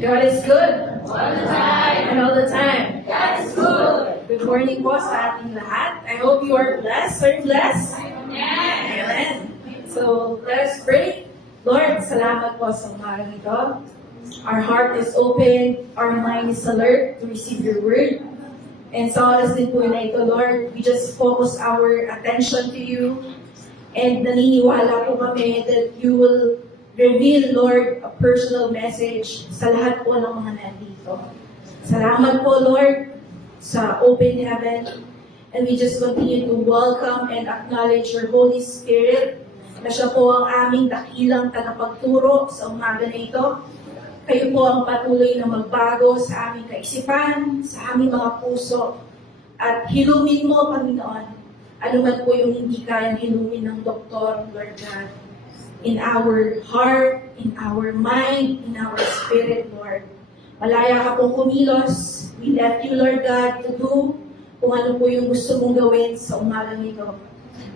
God is good. All the time. And all the time. God is good. Good morning po sa ating lahat. I hope you are blessed. Are you blessed? Amen. Amen. So, let us pray. Lord, salamat po sa umaga nito. Our heart is open. Our mind is alert to receive your word. And sa oras din po na ito, Lord, we just focus our attention to you. And naniniwala po kami that you will reveal, Lord, a personal message sa lahat po ng mga nandito. Salamat po, Lord, sa open heaven. And we just continue to welcome and acknowledge your Holy Spirit na siya po ang aming dakilang tagapagturo sa umaga na ito. Kayo po ang patuloy na magbago sa aming kaisipan, sa aming mga puso. At hilumin mo, Panginoon, ano man po yung hindi kayang hilumin ng doktor, Lord God. In our heart, in our mind, in our spirit, Lord. Malaya ka pong kumilos. We let you, Lord God, to do kung ano po yung gusto mong gawin sa umaga nito.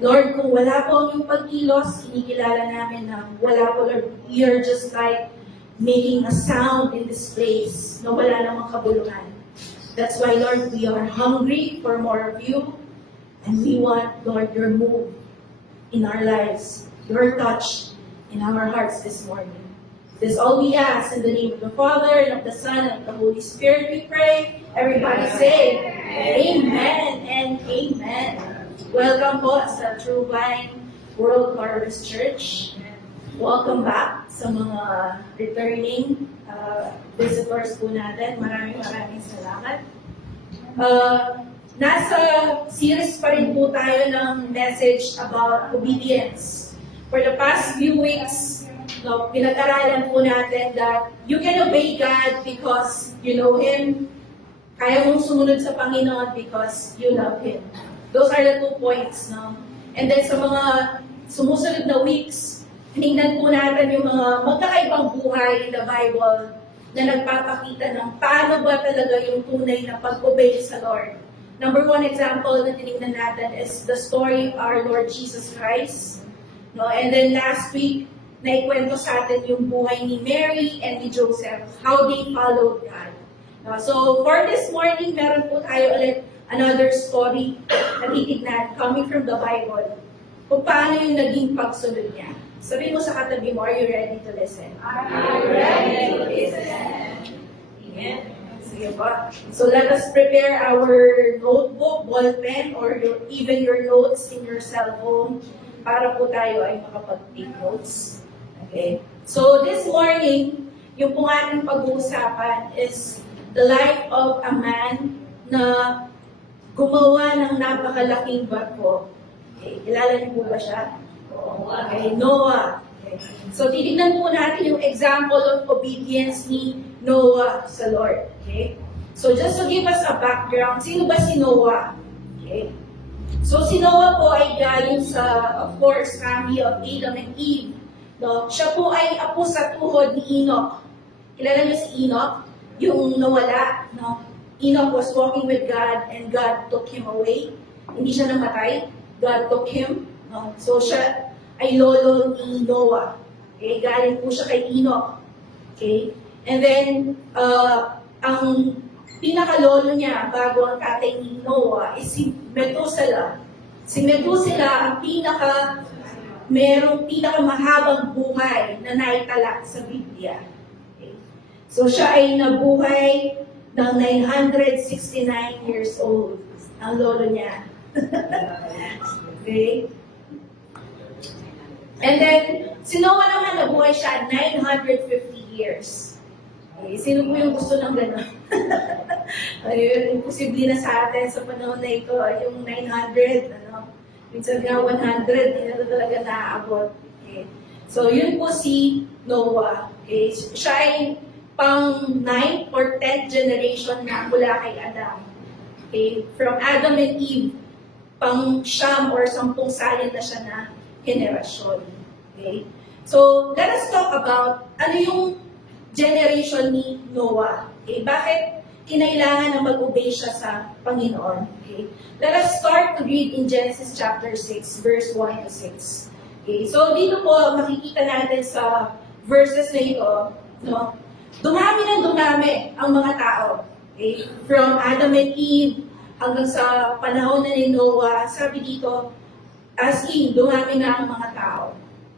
Lord, kung wala po ang yung pagkilos, kinikilala namin na wala po, Lord. We are just like making a sound in this place na wala namang kabuluhan. That's why, Lord, we are hungry for more of you. And we want, Lord, your move in our lives, your touch in our hearts this morning. This is all we ask in the name of the Father, and of the Son, and of the Holy Spirit we pray. Everybody say, Amen and Amen. Welcome po sa True Vine World Harvest Church. Welcome back sa mga returning visitors po natin. Maraming salamat. Nasa series pa rin po tayo ng message about obedience. For the past few weeks, pinag-aralan po natin that you can obey God because you know Him. Kaya mong sumunod sa Panginoon because you love Him. Those are the 2 points. No? And then sa mga sumusunod na weeks, hinignan po natin yung mga magkakaibang buhay in the Bible na nagpapakita ng paano ba talaga yung tunay na pag-obey sa Lord. Number 1 example na tinignan natin is the story of our Lord Jesus Christ. No? And then last week, naikwento sa atin yung buhay ni Mary and ni Joseph, how they followed God. No? So for this morning, meron po tayo ulit another story na titignan coming from the Bible. Kung paano yung naging pagsunod niya. Sabihin mo sa katabi mo, are you ready to listen? Are you ready to listen? Amen. Sige ba? So let us prepare our notebook, ballpen, or even your notes in your cell phone para po tayo ay makapag-take notes. Okay? So this morning, yung pong ating pag-uusapan is the life of a man na gumawa ng napakalaking barko. Okay? Kilala niyo po ba siya? Okay, Noah. Okay. So titignan po natin yung example of obedience ni Noah sa Lord. Okay? So just to give us a background, sino ba si Noah? Okay? So si Noah po ay galing sa, of course, family of Adam and Eve. No? Siya po ay apo sa tuhod ni Enoch. Kilala niyo si Enoch? Yung nawala. No? Enoch was walking with God and God took him away. Hindi siya namatay. God took him. No? So siya ay lolo ni Noah. Okay? Galing po siya kay Enoch. Okay? And then, ang pinakalolo niya bago ang tatay ni Noah is si Methuselah. Si Methuselah ang merong pinakamahabang buhay na naitala sa Biblia. Okay. So siya ay nabuhay ng 969 years old. Ang lolo niya. Okay. And then, si Noah naman nabuhay siya 950 years. Okay, sino po yung gusto ng gano'n? Ayun, imposible na sa atin sa panahon na ito, yung 900, minsan nga 100, hindi na talaga naaabot. Okay. So, yun po si Noah. Okay. Siya ay pang 9th or 10th generation na mula kay Adam. Okay. From Adam and Eve, pang siyam or 10 salin na siya na generasyon. Okay. So, let us talk about ano yung generation ni Noah. Okay? Bakit kinailangan na mag-obey siya sa Panginoon? Okay? Let us start to read in Genesis chapter 6, verse 1 to 6. Okay? So, dito po, makikita natin sa verses na ito, no? Dumami dumami ang mga tao. Okay? From Adam and Eve hanggang sa panahon na ni Noah, sabi dito, as in, dumami na ang mga tao.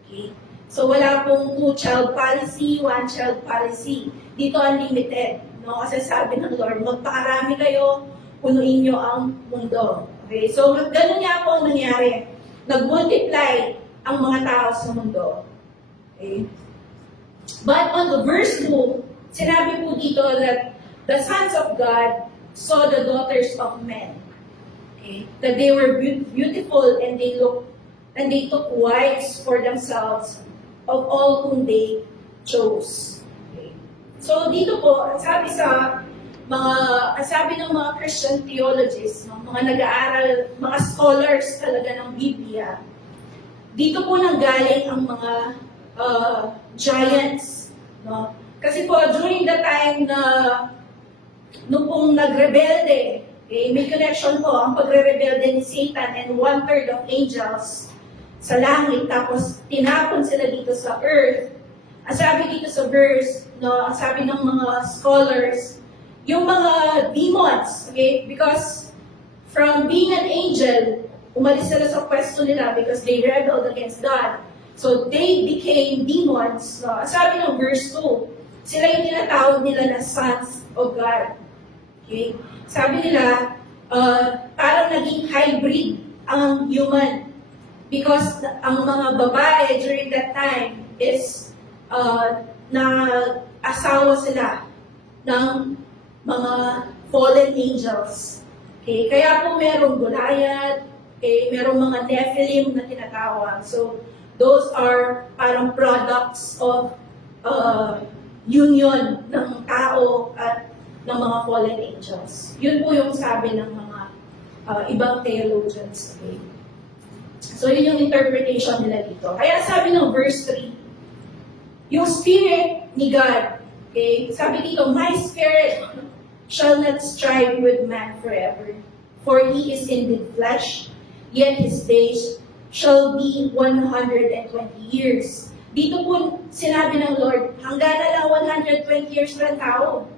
Okay? So wala pong two-child policy, one-child policy. Dito unlimited. No? Kasi sabi ng Lord, magpakarami kayo, punuin nyo ang mundo. Okay? So ganun nga po ang nangyari. Nag-multiply ang mga tao sa mundo. Okay? But on the verse 2, sinabi po dito that the sons of God saw the daughters of men. Okay? That they were beautiful and they took wives for themselves of all whom they chose. Okay? So dito po, sabi ng mga Christian theologists, no, mga nag-aaral, mga scholars talaga ng Biblia, dito po nanggaling ang mga giants. No? Kasi po, during the time na nung pong nagrebelde, okay, may connection po ang pagre-rebelde ni Satan and 1/3 of angels sa langit, tapos tinapon sila dito sa earth. Ang sabi dito sa verse, no, ang sabi ng mga scholars, yung mga demons, okay, because from being an angel, umalis sila sa pwesto nila because they rebelled against God. So they became demons. No? Ang sabi ng verse 2, sila yung tinatawag nila na sons of God. Okay? Sabi nila, parang naging hybrid ang human. Because ang mga babae during that time is asawa sila ng mga fallen angels. Okay? Kaya po merong Goliath, okay? Merong mga Nephilim na tinatawag. So, those are parang products of union ng tao at ng mga fallen angels. Yun po yung sabi ng mga ibang theologians. Okay? So, yun yung interpretation nila dito. Kaya sabi ng verse 3, yung spirit ni God, okay, sabi dito, my spirit shall not strive with man forever, for he is indeed flesh, yet his days shall be 120 years. Dito po sinabi ng Lord, hanggang na lang 120 years ng tao.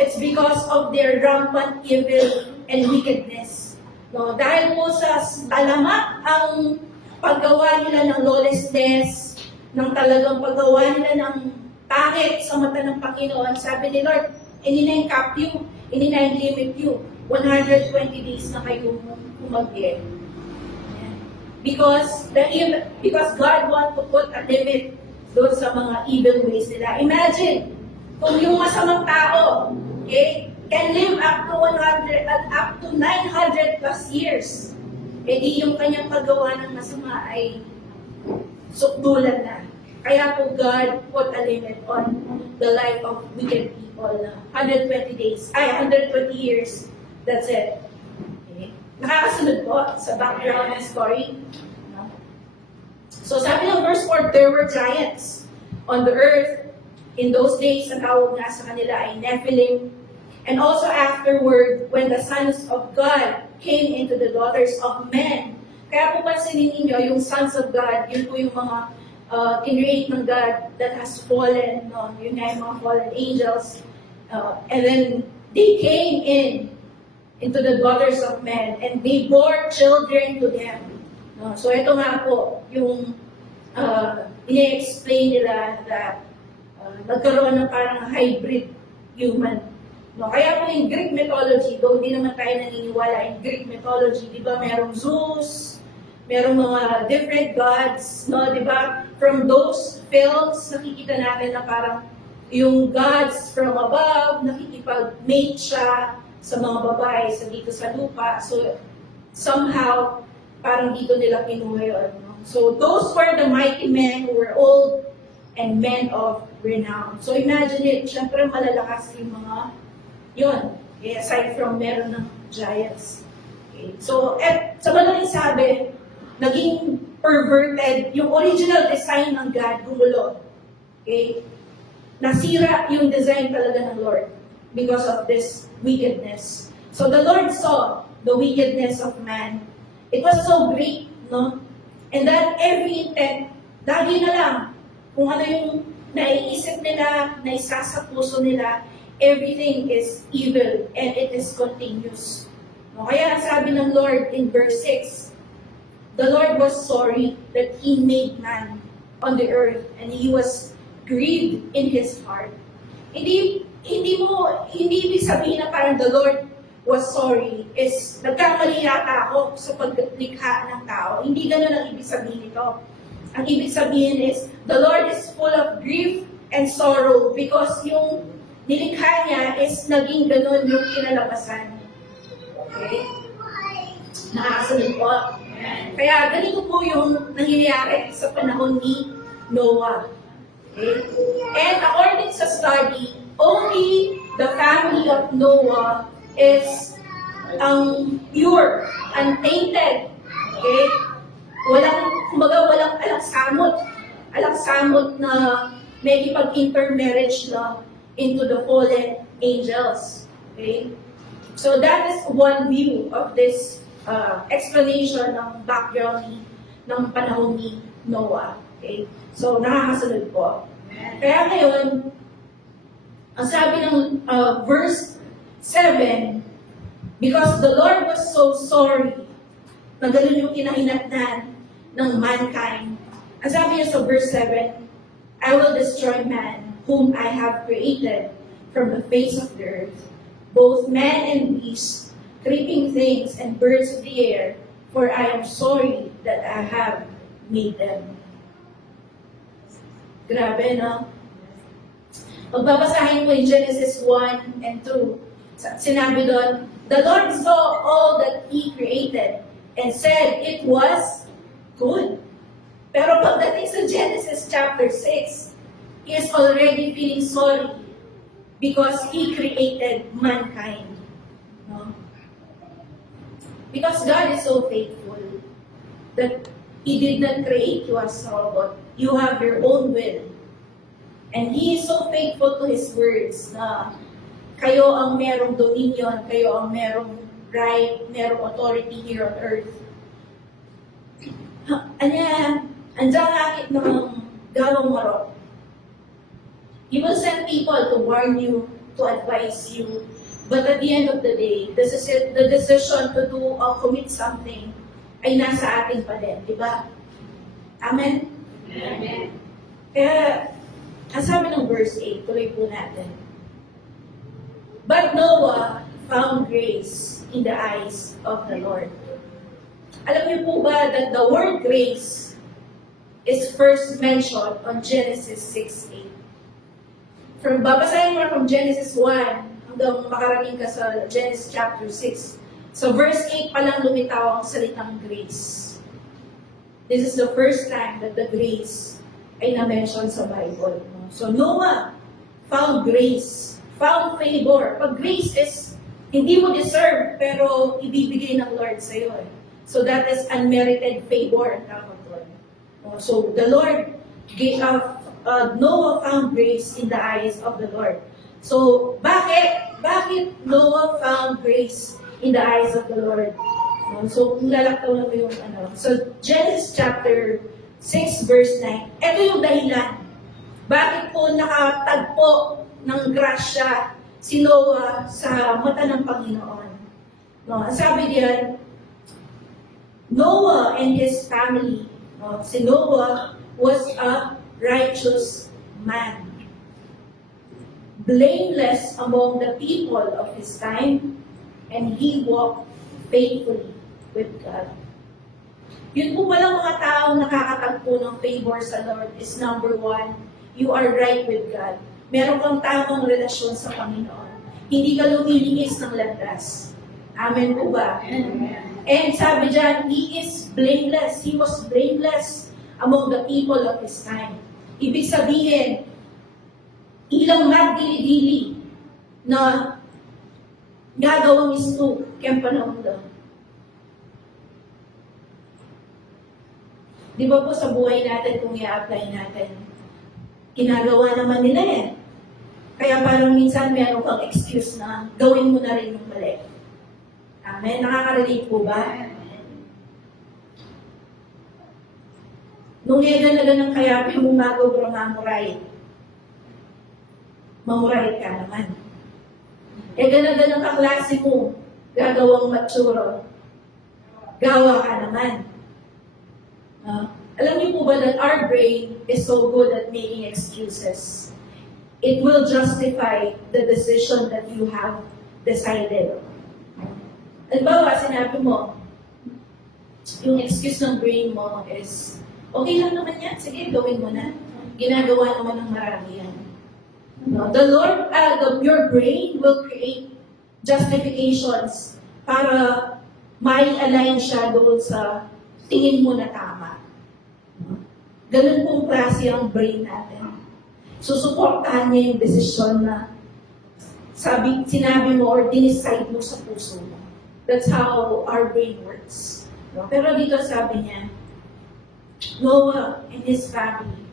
It's because of their rampant evil and wickedness. No, dahil po sa talamak ang paggawa nila ng lawlessness, ng talagang paggawa nila ng pangit sa mata ng Panginoon, sabi ni Lord, ininengkap you, limit you, 120 days na kayo umagyan. Because God wants to put a limit doon sa mga evil ways nila. Imagine, kung yung masamang tao, okay, can live up to 100 and up to 900 plus years. E di yung kanyang paggawa ng masama ay sukdulan na. Kaya po God put a limit on the life of wicked people na 120 years. That's it. Okay. Nakakasunod po sa background ng story. No? So sabi ng verse 4, there were giants on the earth. In those days, ang tawag nga sa kanila ay Nephilim. And also afterward, when the sons of God came into the daughters of men. Kaya po pansinin ninyo, yung sons of God, yun po yung mga kinreate ng God that has fallen. No? Yun nga yung mga fallen angels. And then they came into the daughters of men, and they bore children to them. No? So ito nga po, yung ini-explain nila that nagkaroon ng parang hybrid human. No, kaya po in Greek mythology, though hindi naman tayo naniniwala in Greek mythology, di ba merong Zeus, merong mga different gods, no, di ba? From those films, nakikita natin na parang yung gods from above, nakikipag-mate siya sa mga babae dito sa lupa. So, somehow, parang dito nila kinuha yun. No? So, those were the mighty men who were old and men of renown. So, imagine it, syempre malalakas yung mga yun, okay, aside from meron ng giants. Okay. So, sa madaling sabi, naging perverted, yung original design ng God, gumulo. Okay? Nasira yung design talaga ng Lord because of this wickedness. So, the Lord saw the wickedness of man. It was so great, no? And that every intent, lagi na lang, kung ano yung naiisip nila, naisa sa puso nila, everything is evil and it is continuous. No, kaya sabi ng Lord in verse 6, the Lord was sorry that He made man on the earth and He was grieved in His heart. Hindi ibig sabihin na parang the Lord was sorry is nagkamali yata ako sa paglikha ng tao. Hindi ganun ang ibig sabihin nito. Ang ibig sabihin is, the Lord is full of grief and sorrow because yung nilikha niya is naging ganun yung kinalabasan. Okay? Nakasunod po. Kaya ganito po yung nangyayari sa panahon ni Noah. Okay? And according sa study, only the family of Noah is pure, untainted. Okay? Walang alaksamot na may ipag-intermarriage na into the fallen angels. Okay? So that is one view of this explanation ng background ng panahon ni Noah. Okay? So nakakasunod po. Kaya ngayon, ang sabi ng verse 7, because the Lord was so sorry na ganun yung kinahinatnan ng mankind. Ang sabi niya sa verse 7, I will destroy man whom I have created from the face of the earth, both man and beast, creeping things and birds of the air, for I am sorry that I have made them. Grabe, no? Magbabasahin ko in Genesis 1 and 2. Sinabi doon, the Lord saw all that He created and said it was good. Pero pagdating sa Genesis chapter 6, He is already feeling sorry because He created mankind. No? Because God is so faithful that He did not create you as a robot. You have your own will. And He is so faithful to His words na kayo ang merong dominion, kayo ang merong right, merong authority here on earth. Andiyan langit ng gawang marot. He will send people to warn you, to advise you, but at the end of the day, the decision to do or commit something ay nasa atin pa din, di ba? Amen? Amen. Kaya, ang sabi ng verse 8, tuloy po natin. But Noah found grace in the eyes of the Lord. Alam niyo po ba that the word grace is first mentioned on Genesis 6:8. Babasahin mo from Genesis 1 hanggang makarating ka sa Genesis chapter 6. So verse 8 pa lang lumitaw ang salitang grace. This is the first time that the grace ay na-mention sa Bible. So Noah found grace, found favor. Pag grace is hindi mo deserve, pero ibibigay ng Lord sa iyo. So that is unmerited favor ang tawag doon. So the Lord gave Noah found grace in the eyes of the Lord. So bakit Noah found grace in the eyes of the Lord? So kung lalaktaw na mo yung So Genesis chapter 6 verse 9. Ito yung dahilan. Bakit po nakatagpo ng grasya si Noah sa mata ng Panginoon? No, sabi diyan, Noah and his family, si Noah was a righteous man, blameless among the people of his time, and he walked faithfully with God. Yun po pala mga taong nakakatagpo ng favor sa Lord is number 1, you are right with God. Meron kang tamang relasyon sa Panginoon. Hindi ka lumilihis ng landas. Amen po ba? Amen. And sabi dyan, He is blameless. He was blameless among the people of His time. Ibig sabihin, ilang magdili-dili na gagawang isto kaya panahon doon. Di ba po sa buhay natin kung i-apply natin, ginagawa naman nila yan. Kaya parang minsan meron kang excuse na gawin mo na rin yung mali. Amen? Nakaka-relate po ba? Nung hegan na ganang kaya, yung magawa mamuray. Mamuray ka naman. Ganang kaklase mo, gagawang matsuro. Gawa ka naman. Alam niyo po ba that our brain is so good at making excuses? It will justify the decision that you have decided. Halimbawa, sinabi mo, yung excuse ng brain mo is, okay lang naman yan, sige, gawin mo na. Ginagawa naman ng marami yan. No? Your brain will create justifications para may align siya doon sa tingin mo na tama. Ganun pong klase ang brain natin. Susuportahan niya yung desisyon na sinabi mo or dinicide mo sa puso mo. That's how our brain works. No? Pero dito sabi niya, Noah and his family,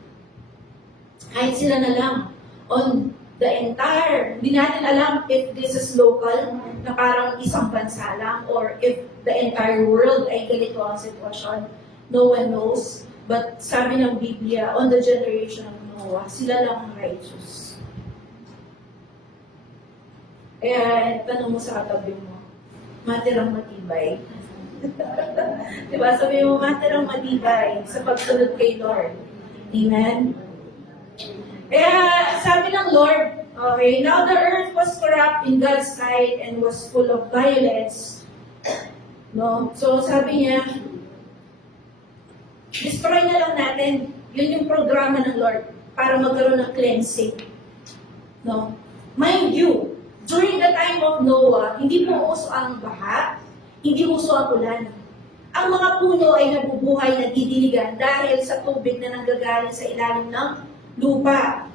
kahit sila na lang, on the entire, hindi natin alam if this is local, na parang isang bansa lang, or if the entire world ay ganito ang sitwasyon. No one knows. But sabi ng Biblia, on the generation of Noah, sila lang ang righteous. Kaya tanong mo sa katabi mo, matirang matibay. Diba? Sabi mo, matirang matibay sa pagsunod kay Lord. Amen? Kaya sabi ng Lord, okay, now the earth was corrupt in God's sight and was full of violence. No? So sabi niya, destroy na lang natin. Yun yung programa ng Lord para magkaroon ng cleansing. No? Mind you, during the time of Noah, hindi po uso ang baha, hindi uso ang ulan. Ang mga puno ay nabubuhay na didiligan dahil sa tubig na nanggagaling sa ilalim ng lupa.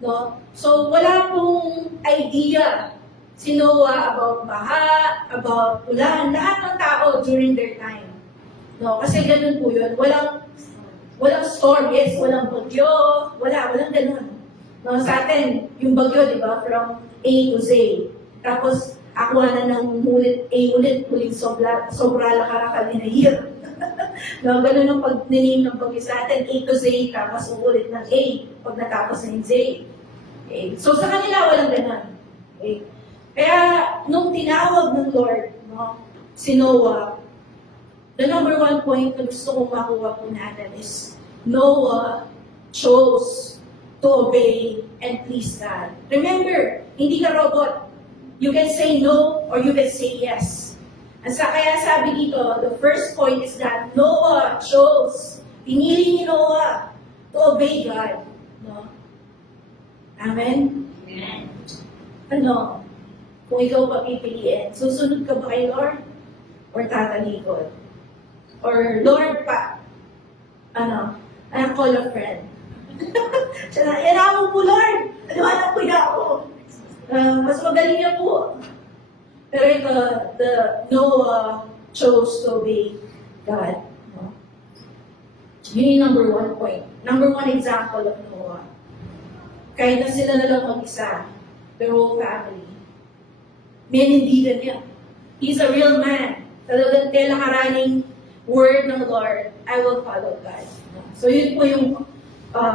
No? So, wala pong idea si Noah about baha, about ulan, lahat ng tao during their time. No? Kasi ganun po yun. Walang storm, yes, walang bagyo, walang ganun. No? Sa atin, yung bagyo, di ba, from A to Z. Tapos, ako na nang mulit A ulit, huling sobra lakarakal in a year. No, ganun ang pag-name ng bagyo sa atin, A to Z, tapos uulit ng A, pag natapos na yung Z. Okay. So sa kanila, walang ganun. Okay. Kaya, nung tinawag ng Lord, no, si Noah, the number one point na gusto kong makuha po natin is, Noah chose to obey and please God. Remember, hindi ka robot. You can say no or you can say yes. Kaya sabi dito, the first point is that Noah chose, pinili ni Noah to obey God. No? Amen? Amen. Ano? Kung ikaw papipiliin, susunod ka ba kay Lord? Or tatalikod? Or Lord pa? I call a friend. Siya na, mo po Lord! Aliwanag ko na ako. Mas magaling niya po. Pero ito, Noah chose to obey God. No? Yun yung number one point. Number one example of Noah. Kahit na sila na lang mag-isa, their whole family. Menindigan niya. He's a real man. Talagang telakaraning word ng Lord, I will follow God. So yun po yung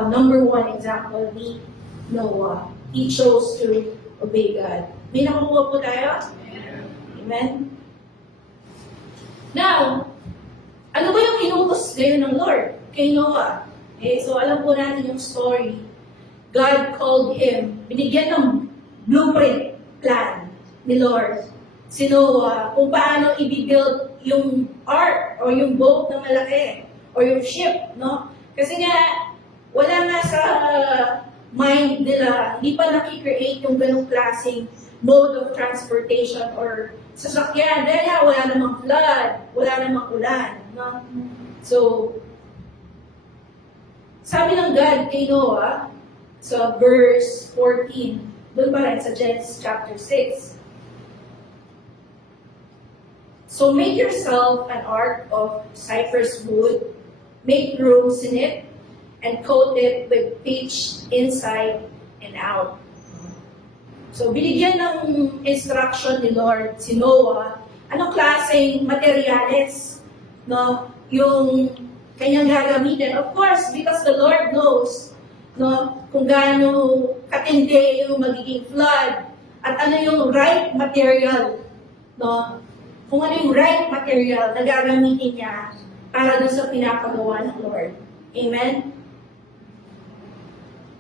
number one example ni Noah. He chose to obey God. May nakukuha po tayo? Amen? Now, ano ba yung inutos ngayon ng Lord kay Noah? So alam po natin yung story. God called him, binigyan ng blueprint plan ni Lord si Noah kung paano i-build yung ark or yung boat na malaki or yung ship, no? Kasi nga, wala nga sa mind nila, hindi pa nakikreate yung ganong klaseng mode of transportation or sasakyan. Dahil nga, wala namang flood, wala namang ulan, no? So, sabi ng God kay Noah, sa verse 14, doon pa rin sa Genesis chapter 6, so make yourself an ark of cypress wood, make rooms in it, and coat it with pitch inside and out. So binigyan ng instruction ni Lord si Noah, anong klaseng materyales, no, yung kanyang gagamitin. Of course, because the Lord knows, no, kung gaano katindi yung magiging flood at ano yung right material, no? Kung ano yung right material na gagamitin niya para doon sa pinapagawa ng Lord. Amen?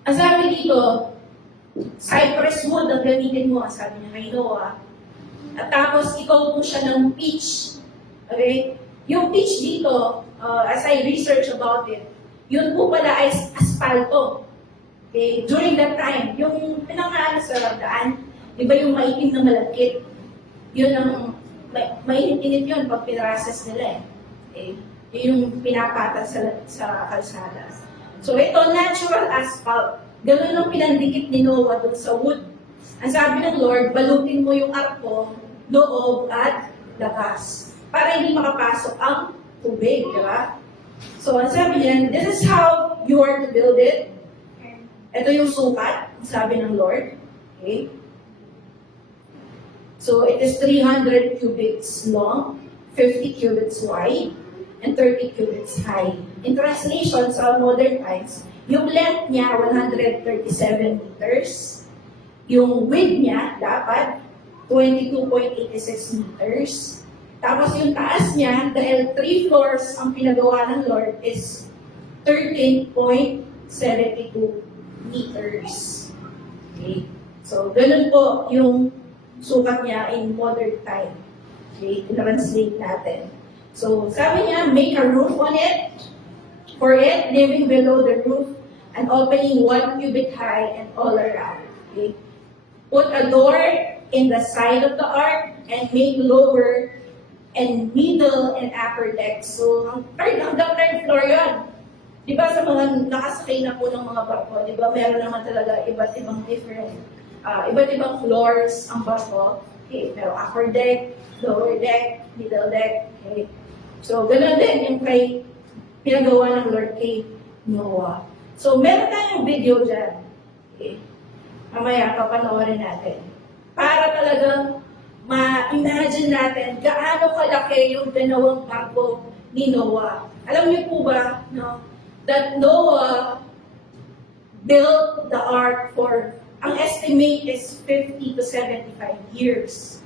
Ang sabi dito, cypress wood ang gamitin mo, ang sabi niya kay Noah. At tapos, ikaw po siya ng pitch. Okay? Yung pitch dito, as I research about it, yun po pala ay asfalto. Okay? During that time, yung pinangalan sa daan, di ba yung maitim na malagkit? Yun ang, mainit-init yun pag pinrases nila eh. Okay? Yun yung pinapatag sa kalsada. So ito, natural asphalt. Ganun ang pinandikit ni Noah dun sa wood. Ang sabi ng Lord, balutin mo yung arko, loob at labas. Para hindi makapasok ang tubig, di ba? So ang sabi niya, this is how you are to build it. Ito yung sukat, sabi ng Lord. Okay? So it is 300 cubits long, 50 cubits wide, and 30 cubits high. In translation sa modern times, yung length niya 137 meters, yung width niya dapat 22.86 meters, tapos yung taas niya, dahil 3 floors ang pinagawa ng Lord, is 13.72 meters. Okay? So, ganun po yung sukat niya in modern time. Okay? Translate natin. So, sabi niya, make a roof on it, for it, living below the roof, and opening 1 cubit high and all around. Okay? Put a door in the side of the ark, and make lower and middle and upper deck. So, hanggang third floor yun. Di ba sa mga nakasakay na po ng mga barko, di ba meron naman talaga iba't ibang iba't ibang floors ang barko. Okay, pero upper deck, lower deck, middle deck. Okay. So, ganoon din yung kay pinagawa ng Lord kay Noah. So, meron tayong video dyan. Okay. Mamaya, papanoorin natin. Para talagang ma-imagine natin gaano kalaki yung ginawang barko ni Noah. Alam niyo po ba, no, that Noah built the ark for, ang estimate is 50 to 75 years.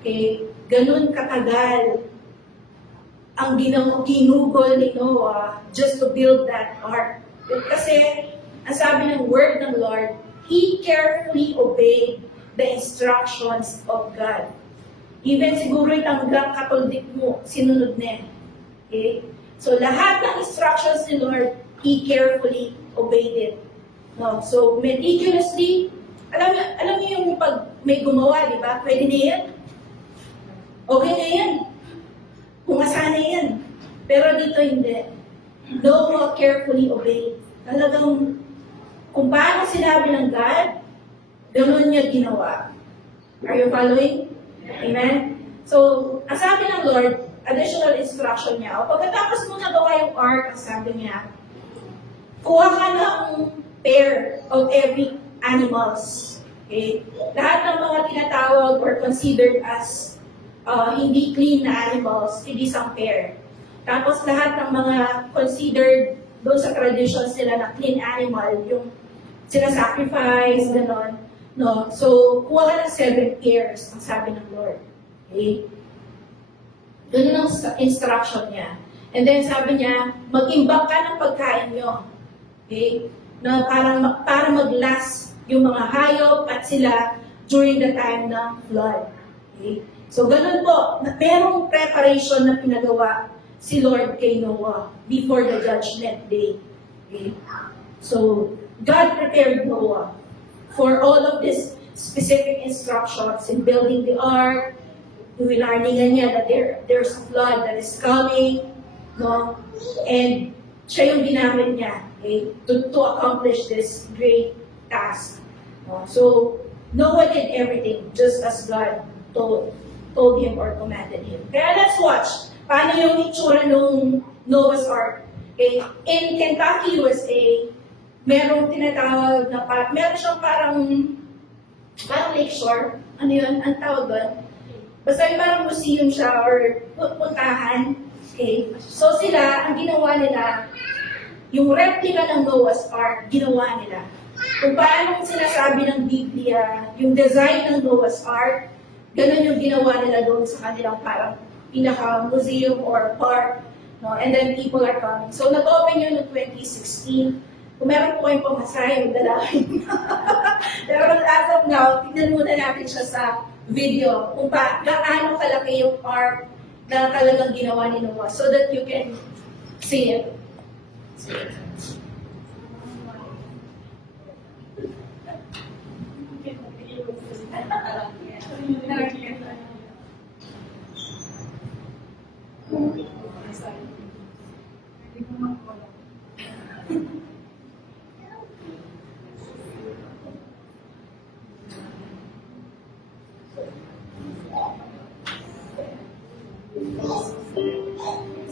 Okay? Ganun katagal ang ginugol ni Noah just to build that ark. Kasi, ang sabi ng word ng Lord, he carefully obeyed the instructions of God. Even siguro hanggang katuldik mo, sinunod niya. Okay? So, lahat ng instructions ni Lord, he carefully obeyed it. No? So, meticulously, alam niyo yung pag may gumawa, di ba? Pwede na yan. Okay na yan. Kung asana yan. Pero dito hindi. Noah carefully obeyed. Talagang, kung paano sinabi ng God, ganoon niya ginawa. Are you following? Amen? So, ang sabi ng Lord, additional instruction niya, o pagkatapos mo nagawa yung ark, ang sabi niya, kuha ka ng pair of every animals. Okay? Lahat ng mga tinatawag or considered as hindi clean na animals, hindi isang pair. Tapos lahat ng mga considered doon sa traditions nila na clean animal, yung sinasacrifice, gano'n. No? So, kuha ka ng 7 pairs, ang sabi ng Lord. Okay? Ganun ang instruction niya. And then sabi niya, mag-imbak ka ng pagkain nyo. Okay? Na para mag-last yung mga hayop at sila during the time ng flood. Okay? So, ganun po. Merong preparation na pinagawa si Lord kay Noah before the judgment day. Okay? So, God prepared Noah for all of these specific instructions in building the ark, winarningan niya that there's a flood that is coming, no? And siya yung ginamit niya, okay, to accomplish this great task. No? So, Noah did everything just as God told him or commanded him. Kaya let's watch paano yung itsura ng Noah's Ark. Okay? In Kentucky, USA, merong tinatawag na, meron siyang parang lakeshore. Ano yun? Ang tawag doon? Basta yung parang museum siya or puntahan. Okay? So sila, ang ginawa nila, yung replica ng Noah's Ark, ginawa nila. Kung paano sinasabi ng Biblia, yung design ng Noah's Ark, ganun yung ginawa nila doon sa kanilang parang pinaka-museum or park. No? And then people are coming. So nag-open yun noong 2016. Kung meron po kayong pamasahe, magdalawin. Pero as of now, tignan muna natin siya sa video kung gaano kalaki yung ark na talagang ginawa ni Noah so that you can see it.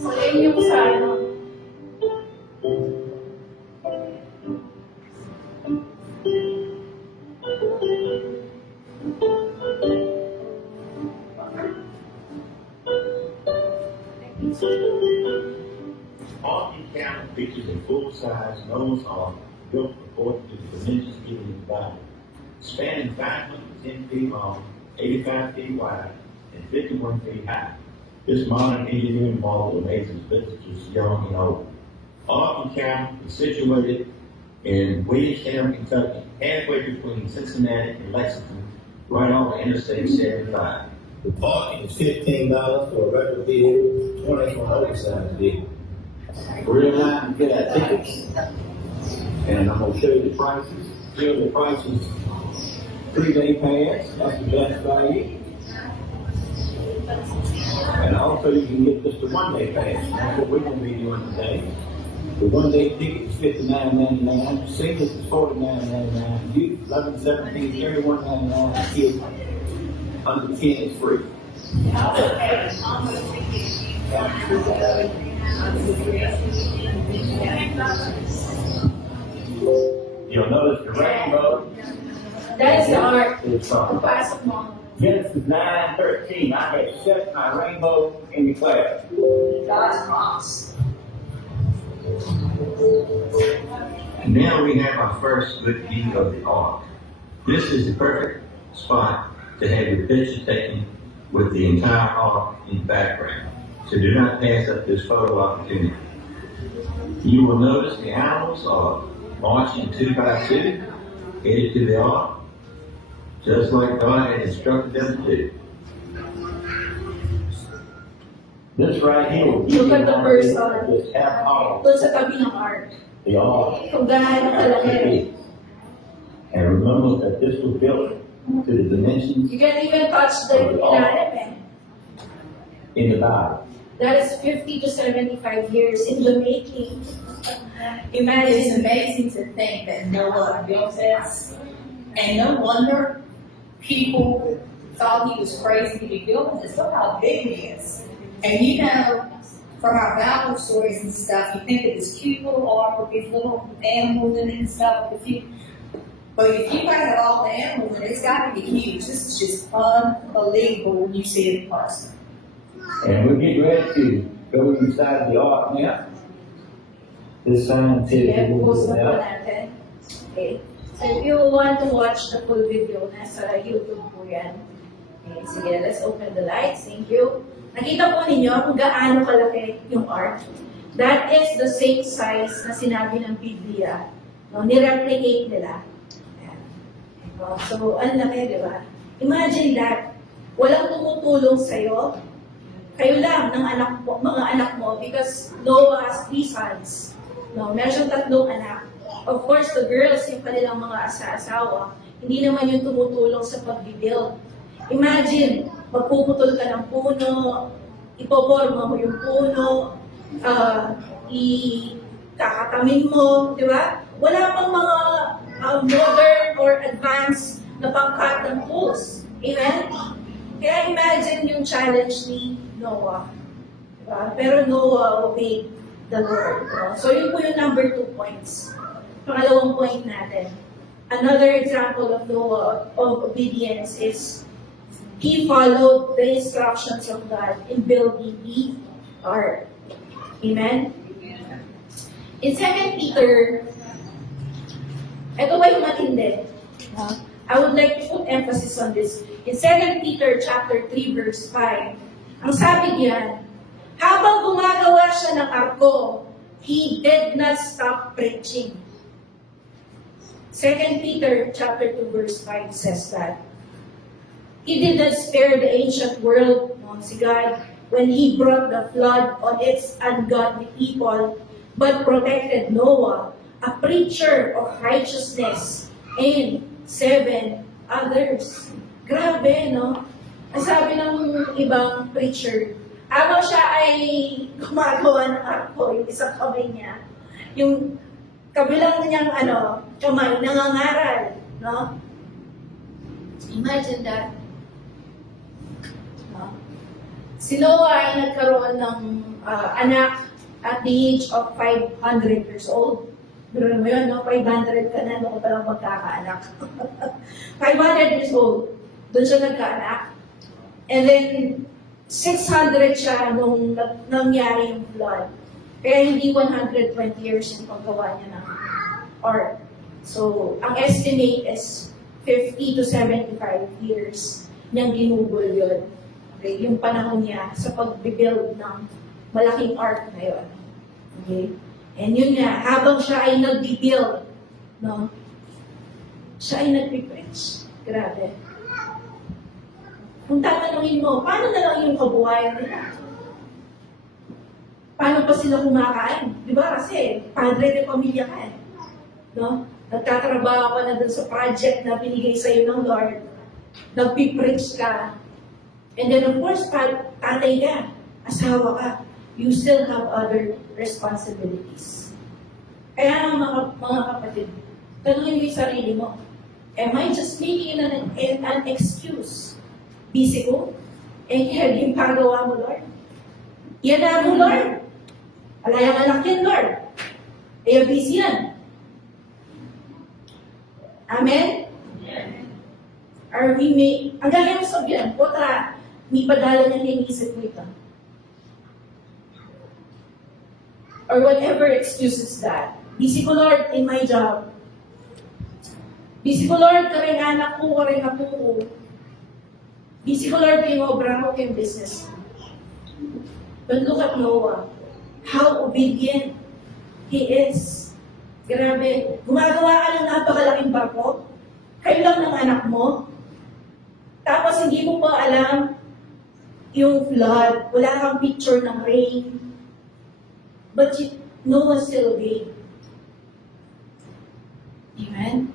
So, yun yung sa ano. All encounter features a full-size Noah's Ark built according to the dimensions given in the Bible, spanning 510 feet long, 85 feet wide, and 51 feet high. This modern engineering marvel amazes visitors young and old. Ark Encounter is situated in Williamstown, Kentucky, halfway between Cincinnati and Lexington, right on the Interstate 75. The parking is $15 for a regular vehicle, $20 for an oversized vehicle. We're in line to get our tickets, and I'm gonna show you the prices. Here are the prices. 3-day pass, that's the best value. And also you can get just a 1-day pass. That's what we're gonna be doing today. The 1-day ticket is $59.99. Singles is $49.99. Youth, 11, 17, $31.99. Kids under 10 is free. You'll notice the rainbow. That is the ark. It's from Pasok mo. Genesis 9:13. I have set my rainbow in the cloud. God's promise. And now we have our first good view of the ark. This is the perfect spot to have your picture taken with the entire ark in the background. So do not pass up this photo opportunity. You will notice the animals are marching 2 by 2, headed to the ark, just like God had instructed them to do. This right here will give Look you at an the idea person. of just how tall Doon sa tabi ng ark. the ark Kung gaano kalaki. is. And remember that this was built to the dimensions You can even touch the ilalim eh. in the Bible. That is 50 to 75 years in the making. It's Imagine. amazing to think that Noah built this, and no wonder people thought he was crazy to be building this. Look how big it is. And you know, from our Bible stories and stuff, you think of this cute little ark with these little animals in it and stuff. But if you have all the animals in it, it's got to be huge. This is just unbelievable when you see it in person. And we're getting ready to go inside the ark now. This sign says Yeah, it will post go na po out. natin. Okay. So if you want to watch the full video, nasa YouTube po yan. Okay, sige, let's open the lights. Thank you. Nakita po ninyo kung gaano kalaki yung ark. That is the same size na sinabi ng Biblia. No, nireplicate nila. Ayan. So, ang laki, di ba? Imagine that. Walang tumutulong sa'yo. Kayo lang ng mga anak mo because Noah has 3 sons. No, meron siyang 3 anak. Of course, the girls, yung kanilang mga asawa, hindi naman yung tumutulong sa pag-build. Imagine, magpuputol ka ng puno, ipoporma mo yung puno, ikakatamin mo, di ba? Wala pang mga modern or advanced na pang-cut ng tools. Amen? Kaya imagine yung challenge ni Noah. Diba? Pero Noah obeyed the Lord. No? So yun po yung number 2 points. Pangalawang point natin. Another example of Noah of obedience is he followed the instructions of God in building the ark. Amen? In 2 Peter Ito ba yung matindi? I would like to put emphasis on this. In 2 Peter chapter 3 verse 5, ang sabi diyan, habang gumagawa siya ng arko, he did not stop preaching. 2 Peter chapter 2 verse 5 says that. He did not spare the ancient world, si God, when He brought the flood on its ungodly people, but protected Noah, a preacher of righteousness, and 7 others. Grabe, no? Ang sabi ng ibang preacher, habang siya ay gumagawa ng arko, yung isang kamay niya, yung kabilang niyang kamay, nangangaral, no? Imagine that. No? Si Noah ay nagkaroon ng anak at the age of 500 years old. Pero mo yun, no? 500 ka na, no? Pa lang magkakaanak. 500 years old, doon siya nagkaanak. And then, 600 siya nung nangyari yung flood. Kaya hindi 120 years yung paggawa niya ng ark. So, ang estimate is 50 to 75 years niyang ginugol yun. Okay? Yung panahon niya sa pag-build ng malaking ark na yun. Okay? And yun nga, habang siya ay nag-build, no? Siya ay nag-preach. Grabe. Kung tatanungin mo, paano na lang yung kabuhayan nila? Paano pa sila kumakain? Di ba? Kasi, padre de pamilya ka eh. No? Nagtatrabaho ka na dun sa project na binigay sa'yo ng Lord. Nagpipreach ka. And then of course, tatay ka, asawa ka. You still have other responsibilities. Kaya mga kapatid, tanungin mo yung sarili mo, am I just making an excuse? Busy ko? Eh, yung pagawa mo, Lord? Yan na mo, Lord. Alayang anak yan, Lord. Eh, busy yan. Amen? Are we ang gagawin mo sabihan, potra, may padala niya hiniisip mo ito. Or whatever excuses that. Busy ko, Lord, in my job. Busy ko, Lord, karing anak ko, karing apo ko. Busy ko, Lord, karing obra ko, karing business. But look at Noah. How obedient he is. Grabe. Gumagawa ka ng napakalaking barko. Kayo lang ng anak mo. Tapos hindi mo pa alam yung flood. Wala kang picture ng rain. But Noah still obeyed. Amen?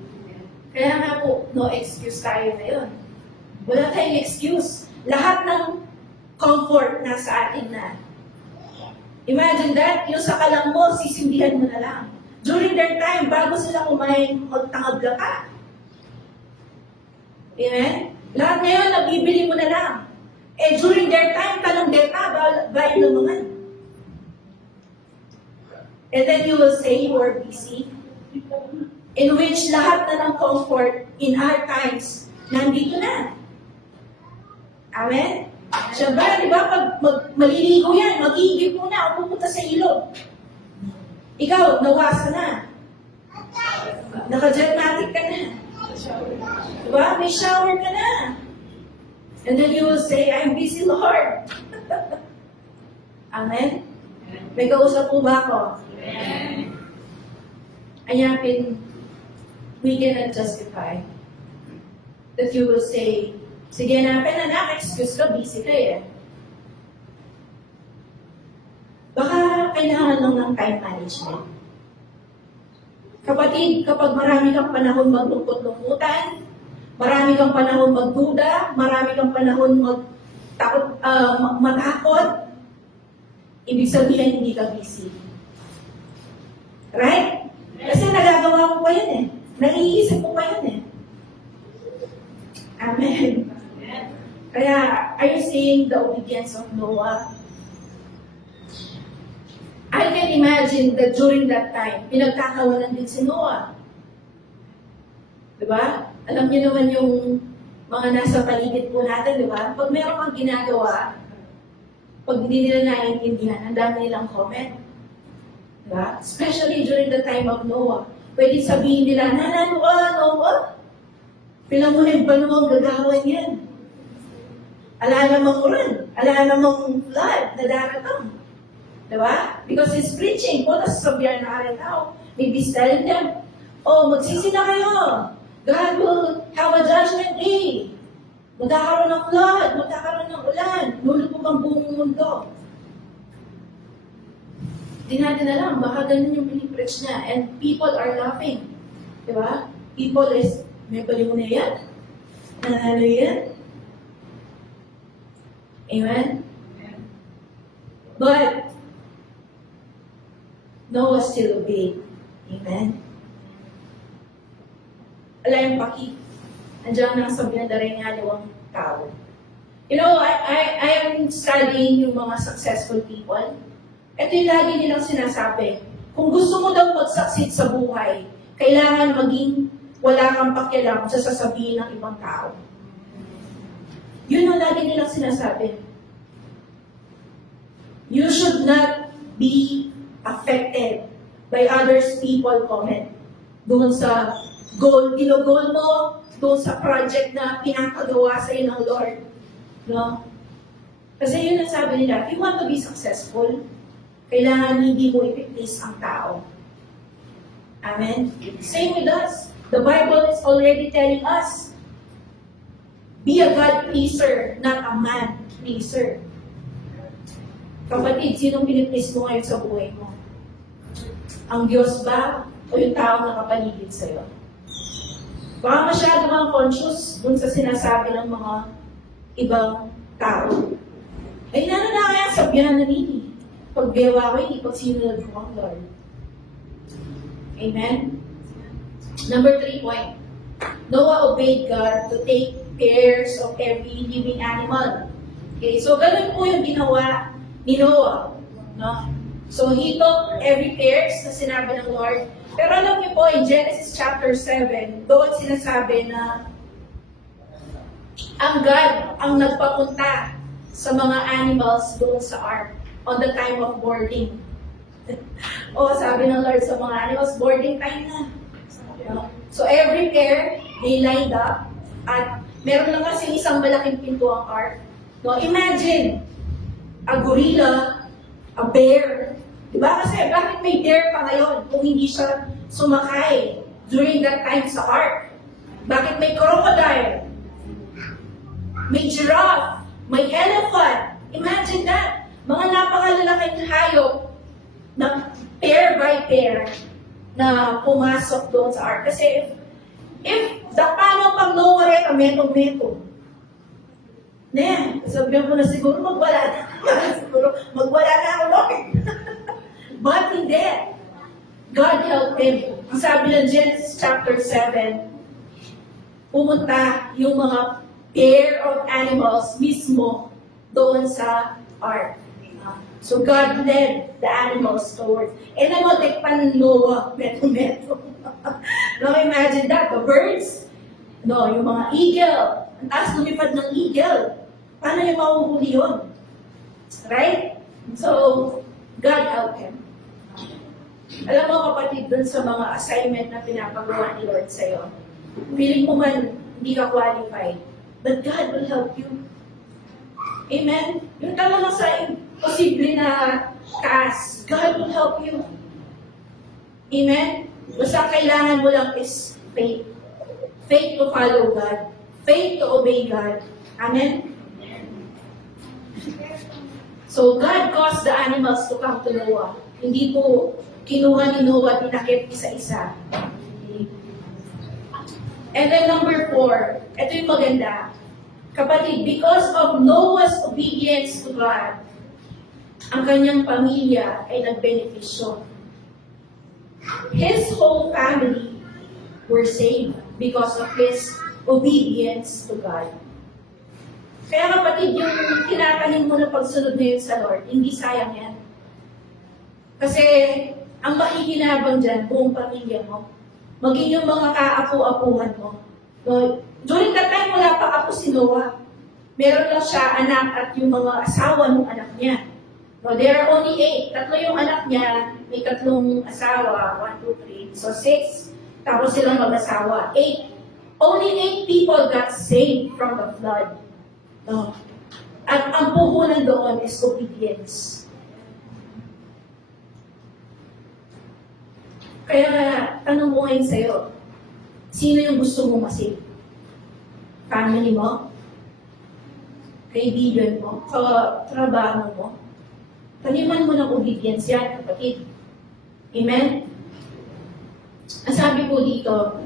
Kaya nga po, no excuse tayo ngayon. Wala tayong excuse. Lahat ng comfort nasa atin na. Imagine that, yung sa kalang mo, sisindihan mo na lang. During their time, bago sila kumain, magtangabla ka. Amen? Lahat ngayon, nabibili mo na lang. Eh, during their time, talang deta, bayan ng mga. And then you will say you are busy. In which lahat na ng comfort in our times, nandito na. Amen? Siyempre, di ba, pag maliligo yan, mag-iigib mo na, o pupunta sa ilog. Ikaw, nawasa na. Naka-jetmatic ka na. Diba? May shower ka na. And then you will say, I'm busy, Lord. Amen? May kausap po ba ako? Amen. Anyapin, we cannot justify that you will say, sige na, anak, excuse ka, busy ka eh. Baka kailangan lang ng time management. Kapatid, kapag marami kang panahon maglungkot-lungkutan, marami kang panahon magduda, marami kang panahon matakot, ibig sabihin hindi ka busy. Right? Kasi nagagawa mo pa yun eh. Naiisip mo pa yun eh. Amen. Kaya, are you seeing the obedience of Noah? I can imagine that during that time, pinagkakawalan din si Noah. Diba? Alam niyo naman yung mga nasa paligid po natin, diba? Pag meron kang ginagawa, pag hindi nila naiintindihan, ang dami nilang comment. Diba? Especially during the time of Noah. Pwede sabihin nila, Noah, pilamuhin ba namang gagawin yan? Ala namang ulan, ala namang flood na darating. Diba? Because he's preaching, kung nasasabihan na rin now, maybe he's telling them, oh, magsisi na kayo. God will have a judgment day. Magkakaroon ng flood, magkakaroon ng ulan, lulubog ang buong mundo. Di natin alam, baka ganun yung pinipreach niya, and people are laughing. Diba? People is, may baliw na yan. Nanalo yan. Amen? But, Noah still obeyed. Amen? Ala yung paki. Andiyan na sabihan na rin nga dalawang tao. You know, I am studying yung mga successful people. Ito yung lagi nilang sinasabi. Kung gusto mo daw mag-succeed sa buhay, kailangan maging wala kang pakialam sa sasabihin ng ibang tao. Yun ang lagi nilang sinasabi. You should not be affected by others people comment. Doon sa goal, ginogol mo, doon sa project na pinapagawa sa iyo ng Lord. No? Kasi yun ang sabi nila, if you want to be successful, kailangan hindi mo ipiplease ang tao. Amen? Same with us. The Bible is already telling us, be a God pleaser, not a man pleaser. Kapatid, sinong piniplease mo ngayon sa buhay mo? Ang Diyos ba o yung taong nakapaligid sa'yo? Baka masyado kang conscious dun sa sinasabi ng mga ibang tao. Ay, na kaya sabihan na nini. Pagbewa ko, hindi pagsinunod ko ang Lord. Amen? Number 3 point. Noah obeyed God to take cares of every living animal. Okay, so ganun po yung ginawa ni Noah. No? So he took every cares na sinabi ng Lord. Pero alam niyo po, in Genesis chapter 7, doon sinasabi na ang God ang nagpapunta sa mga animals doon sa ark on the time of boarding. O sabi ng Lord sa mga animals, boarding time na. So every pair, they lined up at meron lang kasi isang malaking pinto ang ark. No, imagine, a gorilla, a bear. Diba? Kasi bakit may bear pa ngayon kung hindi siya sumakay during that time sa ark? Bakit may crocodile? May giraffe? May elephant? Imagine that. Mga napakalalaking hayop na pair by pair na pumasok doon sa ark. Kasi if paano pag Noah reka metong-metong? Sabihan ko na siguro magwala na. Magwala na ako, Lord. But hindi. God helped him. Ang sabi ng Genesis chapter 7, pumunta yung mga pair of animals mismo doon sa ark. So God led the animals towards. And namotekpan ng Noah, meto-meto. Now imagine that, the birds, no, yung mga eagle, ang taas lumipad ng eagle. Paano yung mahuhuli yun? Right? So, God helped him. Alam mo kapatid, dun sa mga assignment na pinapagawa ni Lord sa'yo, feeling mo man hindi ka qualified, but God will help you. Amen? Yung talagang sa imposible na task, God will help you. Amen? Basta kailangan mo lang is faith. Faith to follow God. Faith to obey God. Amen? So God caused the animals to come to Noah. Hindi po kinuha ni Noah at tinakip isa-isa. And then number 4, ito yung maganda. Kapatid, because of Noah's obedience to God, ang kanyang pamilya ay nagbenepisyo. His whole family were saved because of his obedience to God. Kaya kapatid, yung tinatanim mo na pagsunod ngayon sa Lord, hindi sayang yan. Kasi ang makikinabang dyan, buong pamilya mo, maging yung mga kaapu-apuhan mo. No, during that time, wala pa apo si Noah. Meron lang siya anak at yung mga asawa ng anak niya. No, there are only 8. 3 yung anak niya, may 3 asawa, 1, 2, 3. So 6. Tapos silang mag-asawa. Only 8 people got saved from the flood. No? At ang puhunan doon is obedience. Kaya, tanong mo ngayon sa'yo, sino yung gusto mo masave? Family mo? Kaibigan mo? Trabaho mo? Taniman mo ng obedience yan, kapatid. Amen? Ang sabi po dito,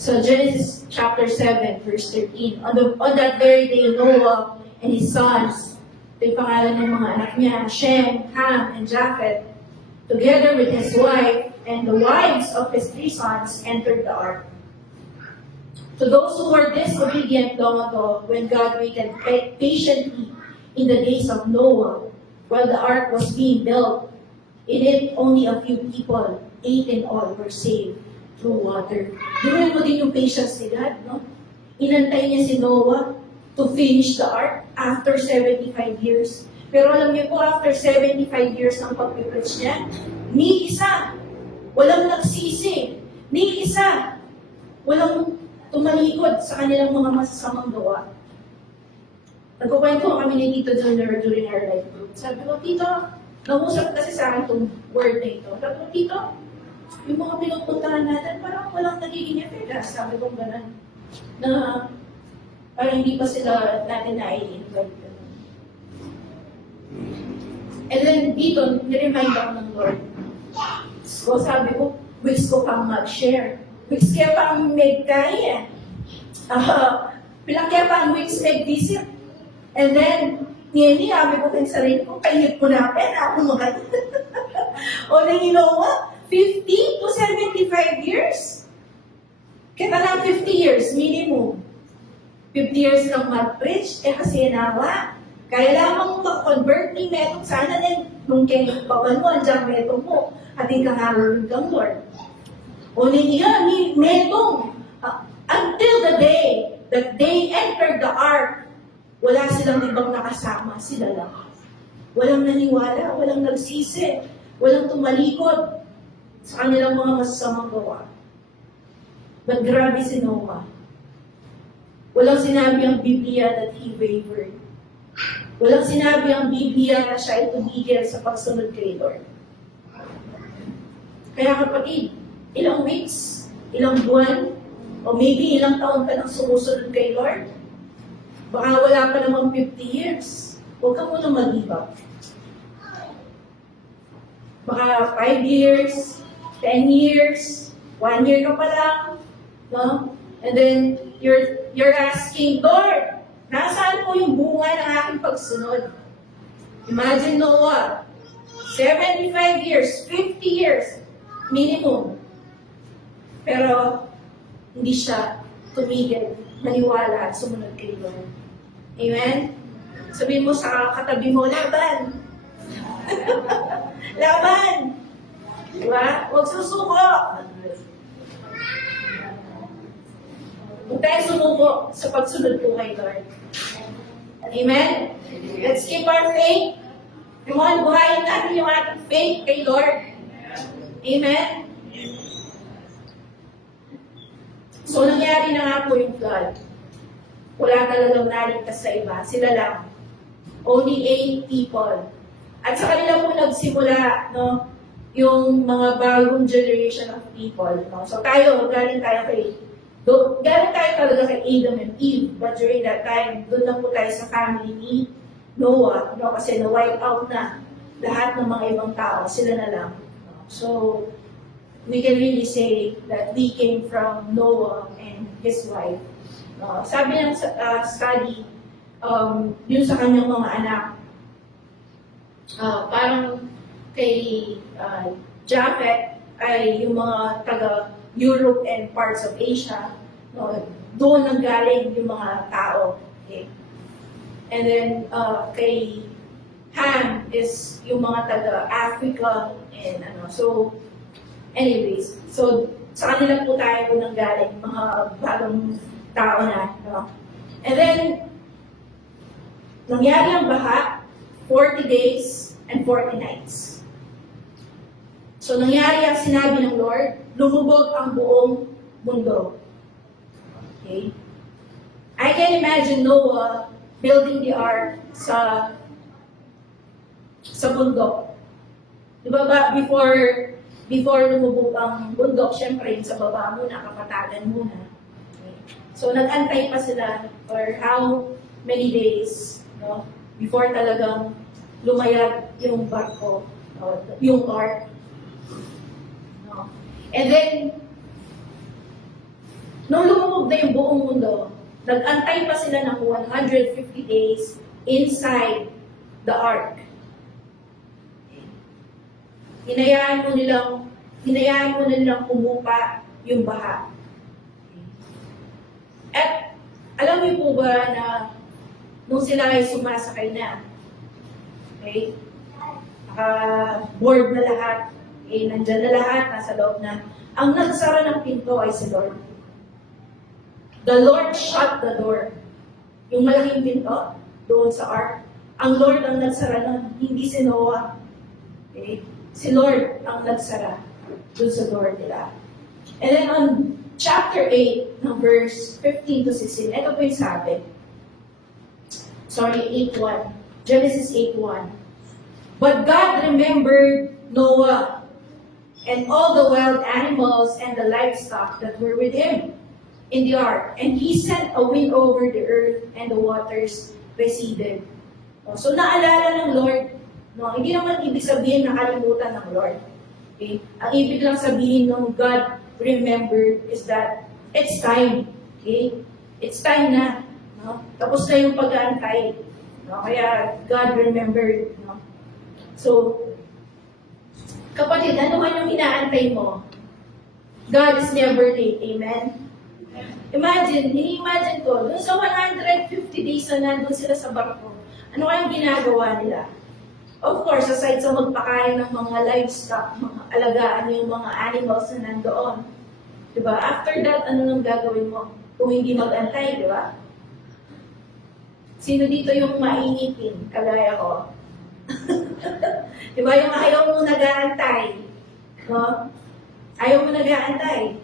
so Genesis chapter 7, verse 13, on that very day, Noah and his sons, ito yung pangalan ng mga anak niya, Shem, Ham, and Japheth, together with his wife and the wives of his 3 sons, entered the ark. To those who were disobedient long ago, when God waited patiently in the days of Noah, while the ark was being built, in it only a few people, 8 in all, were saved through water. Gawin mo din yung patience ni God, no? Inantay niya si Noah to finish the ark after 75 years. Pero alam niyo po, after 75 years ng pag-preach niya, ni isa, walang nagsisi, ni isa, walang tumalikod sa kanilang mga masasamang gawa. Nagkukwento kami ni Tito Junior during our life group. Sabi ko, Tito, nangusap kasi sa akin itong word na ito. Sabi ko, Tito, yung mga pinupuntahan natin, parang walang nagiging effect. Sabi ko gano'n, na parang hindi pa sila natin na-i-invite. And then dito, niremind ako ng Lord. So sabi ko, wish ko pang mag-share. Wish kaya pang mag-kaya. Pilang kaya pang wish mag-visit. And then, sabi ko kay sarili ko, kainit ko na ako mag- O then you know what? 50 to 75 years? Kaya lang 50 years, minimum. 50 years lang mag-preach, kasi nawa. Kaya lamang mag-convert ni Metong sana din nung kinipawan mo, andiyan Metong mo, ating kangarorong kang Lord. O niya, ni Metong, until the day that they entered the ark, wala silang ibang nakasama, sila lang. Walang naniwala, walang nagsisi, walang tumalikod sa kanilang mga masasamang gawa. But grabe si Noah. Walang sinabi ang Biblia that he wavered. Walang sinabi ang Biblia na siya ay tumigil sa pagsunod kay Lord. Kaya kapatid, ilang weeks, ilang buwan, o maybe ilang taon ka nang sumusunod kay Lord, baka wala pa namang 50 years. Huwag ka muna mag-give up. Baka 5 years, 10 years, 1 year ka pa lang, no? And then, you're asking, Lord, nasaan po yung bunga ng aking pagsunod? Imagine Noah, 75 years, 50 years, minimum. Pero, hindi siya tumigil, maniwala at sumunod kay Lord. Amen? Sabihin mo sa katabi mo, laban! Laban! Diba? Huwag susuko! Huwag tayo sumuko sa pagsunod po kay Lord. Amen? Let's keep our faith. Come on, buhayin natin yung ating faith kay Lord. Amen? So, nangyari na nga po yung flood. Wala talagang naligtas sa iba. Sila lang. Only 8 people. At sa kanila po nagsimula, no, yung mga bagong generation of people. No? So, galing tayo talaga kay Adam and Eve. But during that time, doon lang po tayo sa family ni Noah. No? Kasi na-wipe out na lahat ng mga ibang tao. Sila na lang. No? So, we can really say that we came from Noah and his wife. Sabi ng study, yun sa kanyang mga anak, parang kay Japheth ay yung mga taga-Europe and parts of Asia, doon nanggaling yung mga tao. Okay? And then kay Ham is yung mga taga-Africa and so anyways, so sa kanila po tayo nanggaling, mga bagong tao na. And then, nangyari ang baha, 40 days and 40 nights. So nangyari ang sinabi ng Lord, lumubog ang buong mundo. Okay? I can imagine Noah building the ark sa bundok. Di ba before lumubog ang bundok, syempre yung sa baba muna, kapatagan muna. Okay? So nag-antay pa sila for how many days, no? Before talagang lumayag yung barko, yung ark. No? And then, nung lumubog na yung buong mundo, nag-antay pa sila ng 150 days inside the ark. Hinayaan mo nilang umupa yung baha. At alam niyo po ba na nung sila ay sumasakay na, okay, board na lahat, nandyan na lahat, nasa loob na, ang nagsara ng pinto ay si Lord. The Lord shut the door. Yung malaking pinto, doon sa ark, ang Lord ang nagsara nun, hindi si Noah. Okay? Si Lord ang nagsara doon sa door nila. And then on chapter 8, ng verse 15 to 16, ito po yung sabi. 8:1. Genesis 8:1. But God remembered Noah and all the wild animals and the livestock that were with him in the ark. And he sent a wind over the earth and the waters receded. So naalala ng Lord, no? Hindi naman ibig sabihin nakalimutan ng Lord. Okay? Ang ibig lang sabihin ng God remembered is that it's time. Okay? It's time na. No? Tapos na yung pag-aantay. No? Kaya God remembered. No? So, kapatid, ano man yung inaantay mo? God is never late. Amen? Ini-imagine ko, dun sa 150 days na nandun sila sa barko, ano kayang ginagawa nila? Of course, aside sa magpakain ng mga livestock, mga alagaan yung mga animals na nandoon. Diba? After that, ano nang gagawin mo? Kung hindi mag-antay, diba? Sino dito yung mainitin, kagaya ko? Diba? Yung ayaw mo nag-aantay. No? Ayaw mo nag-aantay.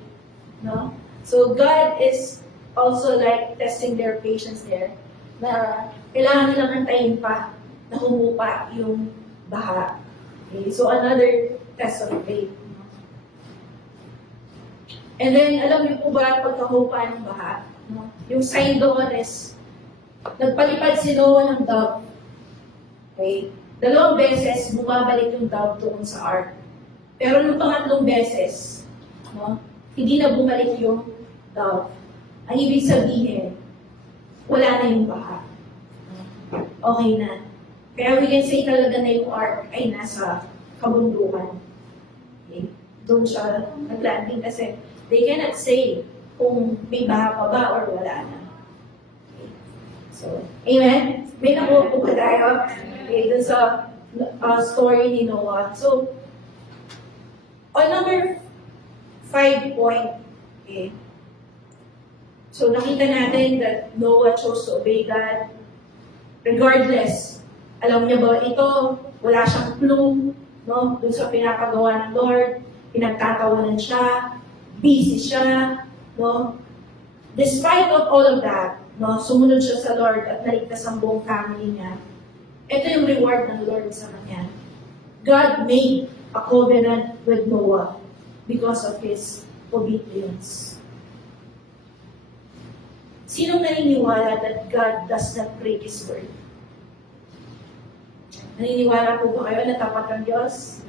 No? So, God is also like testing their patience there. Na kailangan nilang antayin pa na humupa yung baha. Okay? So, another test of faith. And then, alam niyo po ba, pagkahupa ng baha, no? Yung sign doon is, nagpalipad si Noah ng dove. Okay? 2 beses, bumabalik yung dove doon sa ark. Pero nung pangatlong beses, no? Hindi na bumalik yung dove. Ang ibig sabihin, wala na yung baha. Okay na. Kaya we can say talaga na yung ark ay nasa kabundukan. Okay? Doon siya nag-landing kasi they cannot say kung may baha pa ba or wala na. Okay? So, amen? May nakuha po ba tayo? Okay, doon sa story ni Noah. So, on number 5 point, okay, so nakita natin that Noah chose to obey God. Regardless, alam niya ba ito, wala siyang clue, no? Doon sa pinapagawa ng Lord, pinagtatawanan siya, busy siya, no? Despite of all of that, no, sumunod siya sa Lord at naligtas ang buong family niya. Ito yung reward ng Lord sa kanya. God made a covenant with Noah because of his obedience. Sinong naniniwala that God does not break His word? Naniniwala po ba kayo na tapat ang Diyos?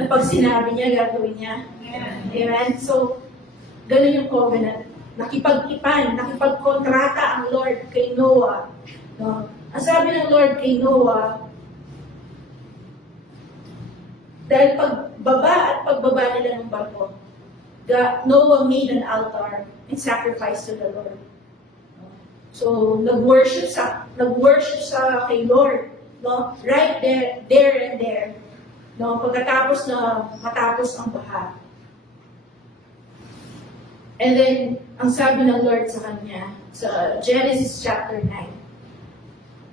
Na pag sinabi niya, gagawin niya? Amen? So, ganun yung covenant. Nakipagkontrata ang Lord kay Noah. No? Ang sabi ng Lord kay Noah, dahil pagbaba nila ng barko, Noah made an altar and sacrificed to the Lord. So, nag-worship sa kay Lord, no? Right there and there. No, pagkatapos na matapos ang baha. And then, ang sabi ng Lord sa kanya, sa Genesis chapter 9,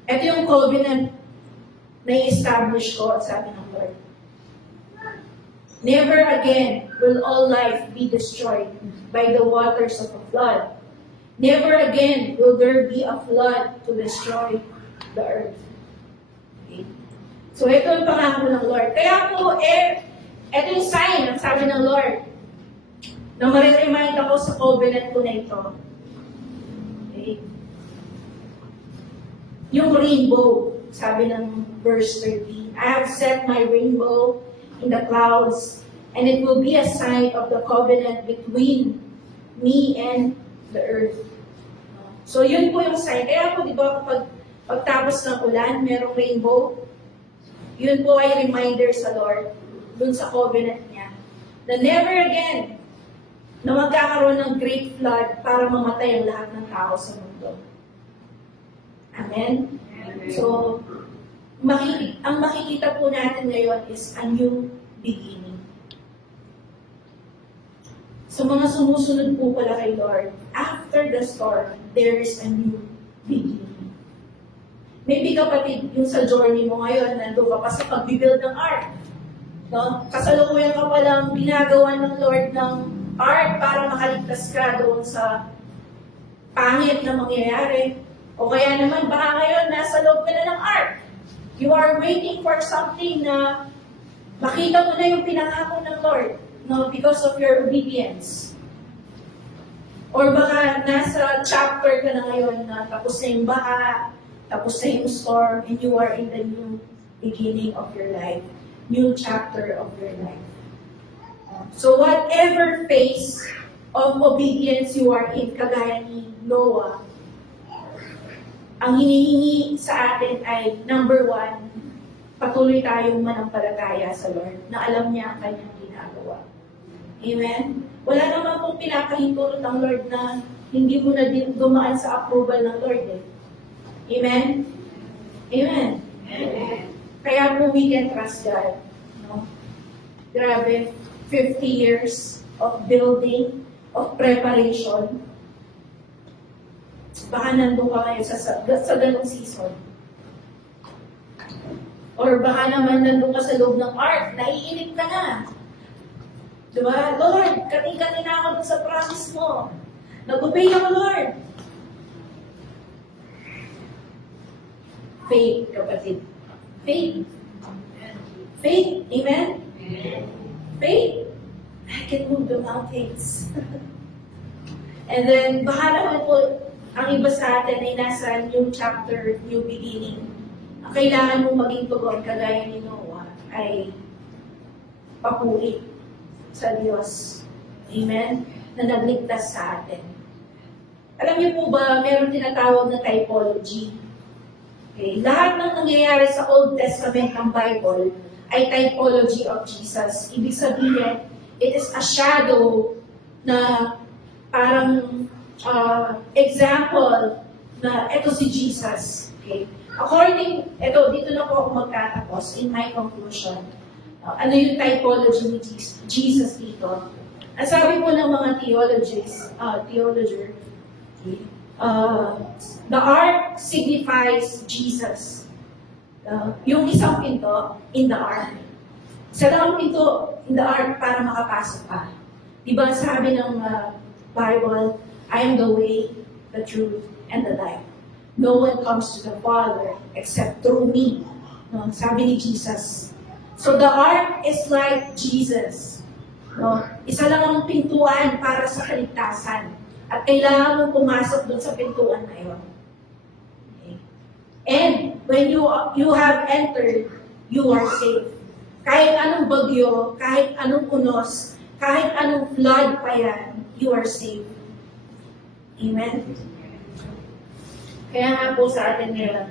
ito yung covenant na i-establish ko, at sabi ng Lord. Never again will all life be destroyed by the waters of a flood. Never again will there be a flood to destroy the earth. Okay? So ito yung pangako ng Lord. Kaya po, ito yung sign, ang sabi ng Lord, na mariremind ako sa covenant ko na ito. Okay? Yung rainbow, sabi ng verse 30, I have set my rainbow in the clouds, and it will be a sign of the covenant between me and the earth. So yun po yung sign. Kaya po, di ba, kapag pagtapos ng ulan, merong rainbow, yun po ay reminder sa Lord, dun sa covenant niya, na never again na magkakaroon ng great flood para mamatay ang lahat ng tao sa mundo. Amen? So, ang makikita po natin ngayon is a new beginning. So mga sumusunod po pala kay Lord, after the storm, there is a new beginning. Maybe kapatid, yung sa journey mo ngayon, nandun ka pa sa pag-build ng ark. No? Kasalukuyan ka palang ginagawa ng Lord ng ark para makaligtas ka doon sa pangit na mangyayari. O kaya naman, baka ngayon, nasa loob ka na ng ark. You are waiting for something na makita mo na yung pinangako ng Lord, no, because of your obedience. Or baka nasa chapter ka na ngayon na tapos na yung baha, tapos na yung storm, and you are in the new beginning of your life, new chapter of your life. So whatever phase of obedience you are in, kagaya ni Noah, ang hinihingi sa atin ay, number 1, patuloy tayong manampalataya sa Lord, na alam niya ang kanyang ginagawa. Amen? Wala naman pong pinapahintulot ng Lord na hindi mo na din dumaan sa approval ng Lord eh. Amen? Amen? Amen. Kaya po we can trust God. No? Grabe, 50 years of building, of preparation. Baka nandun ka ngayon sa ganong season. Or baka naman nandun ka sa loob ng ark, naiinip ka na. Diba? Lord, kati-kati na ako dun sa promise mo. Nag-obey ako, Lord. Faith, kapatid. Faith. Faith. Amen? Faith. I can move the mountains. And then, baka naman po, ang iba sa atin ay nasa new chapter, new beginning. Ang kailangan mong maging tugon, kagaya ni Noah, ay papuri sa Diyos. Amen? Na nagligtas sa atin. Alam niyo po ba, meron tinatawag na typology. Okay? Lahat ng nangyayari sa Old Testament ng Bible ay typology of Jesus. Ibig sabihin, it is a shadow na parang example na ito si Jesus. Okay? Dito na po ako magtatapos in my conclusion. Ano yung typology ni Jesus dito? Ang sabi po ng mga theologer, okay, the ark signifies Jesus. Yung isang pinto in the ark. Isa lang ang pinto in the ark para makapasok ka. Diba sabi ng Bible, I am the way, the truth, and the life. No one comes to the Father except through me. No, sabi ni Jesus. So the ark is like Jesus. No? Isa lang ang pintuan para sa kaligtasan. At kailangan mong pumasok dun sa pintuan na yun. Okay? And when you have entered, you are safe. Kahit anong bagyo, kahit anong unos, kahit anong flood pa yan, you are safe. Amen? Kaya nga po sa atin ngayon,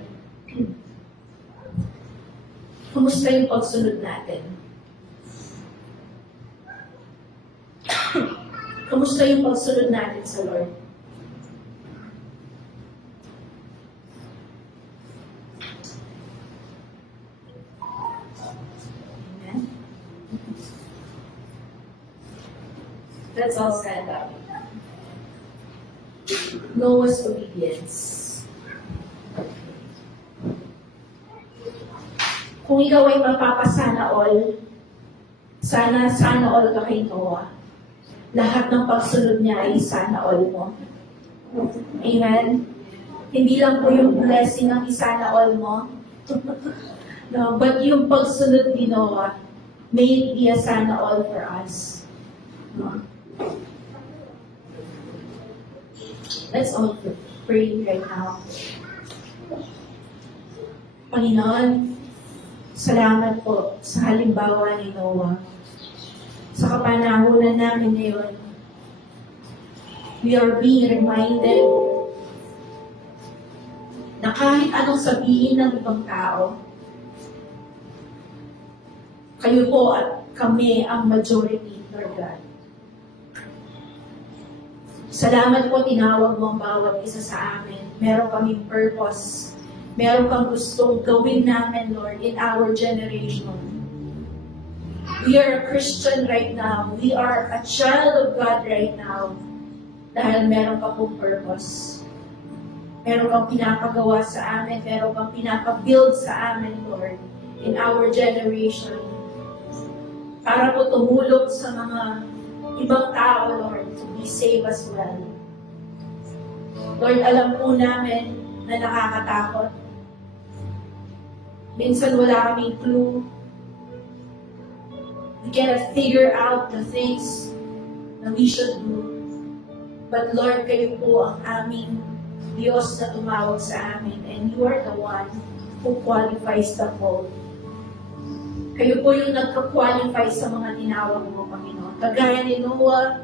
kumusta yung pagsunod natin? Kumusta yung pagsunod natin sa Lord? Amen? Let's all stand up. Noah's obedience. Kung ikaw ay mapapasana all Sana all ka kay Noah. Lahat ng pagsunod niya ay sana all mo. Amen? Hindi lang po yung blessing ng isana all mo. No, but yung pagsunod ni Noah, may it be a sana all for us. No? Let's all pray right now. Panginoon, salamat po sa halimbawa ni Noah. Sa kapanahunan namin ngayon, we are being reminded na kahit anong sabihin ng ibang tao, kayo po at kami ang majority, Lord God. Salamat po, tinawag mo ang bawat isa sa amin. Meron kaming purpose. Meron kang gustong gawin namin, Lord, in our generation. We are a Christian right now. We are a child of God right now. Dahil meron ka pong purpose. Meron kang pinapagawa sa amin. Meron kang pinapabuild sa amin, Lord, in our generation. Para po tumulong sa mga ibang tao, Lord, to be saved as well. Lord, alam po namin na nakakatakot. Minsan wala kaming clue. We cannot figure out the things na we should do. But Lord, kayo po ang aming Diyos na tumawag sa amin, and you are the one who qualifies the call. Kayo po yung nagka-qualify sa mga tinawag mo, Panginoon. Kagaya ni Noah,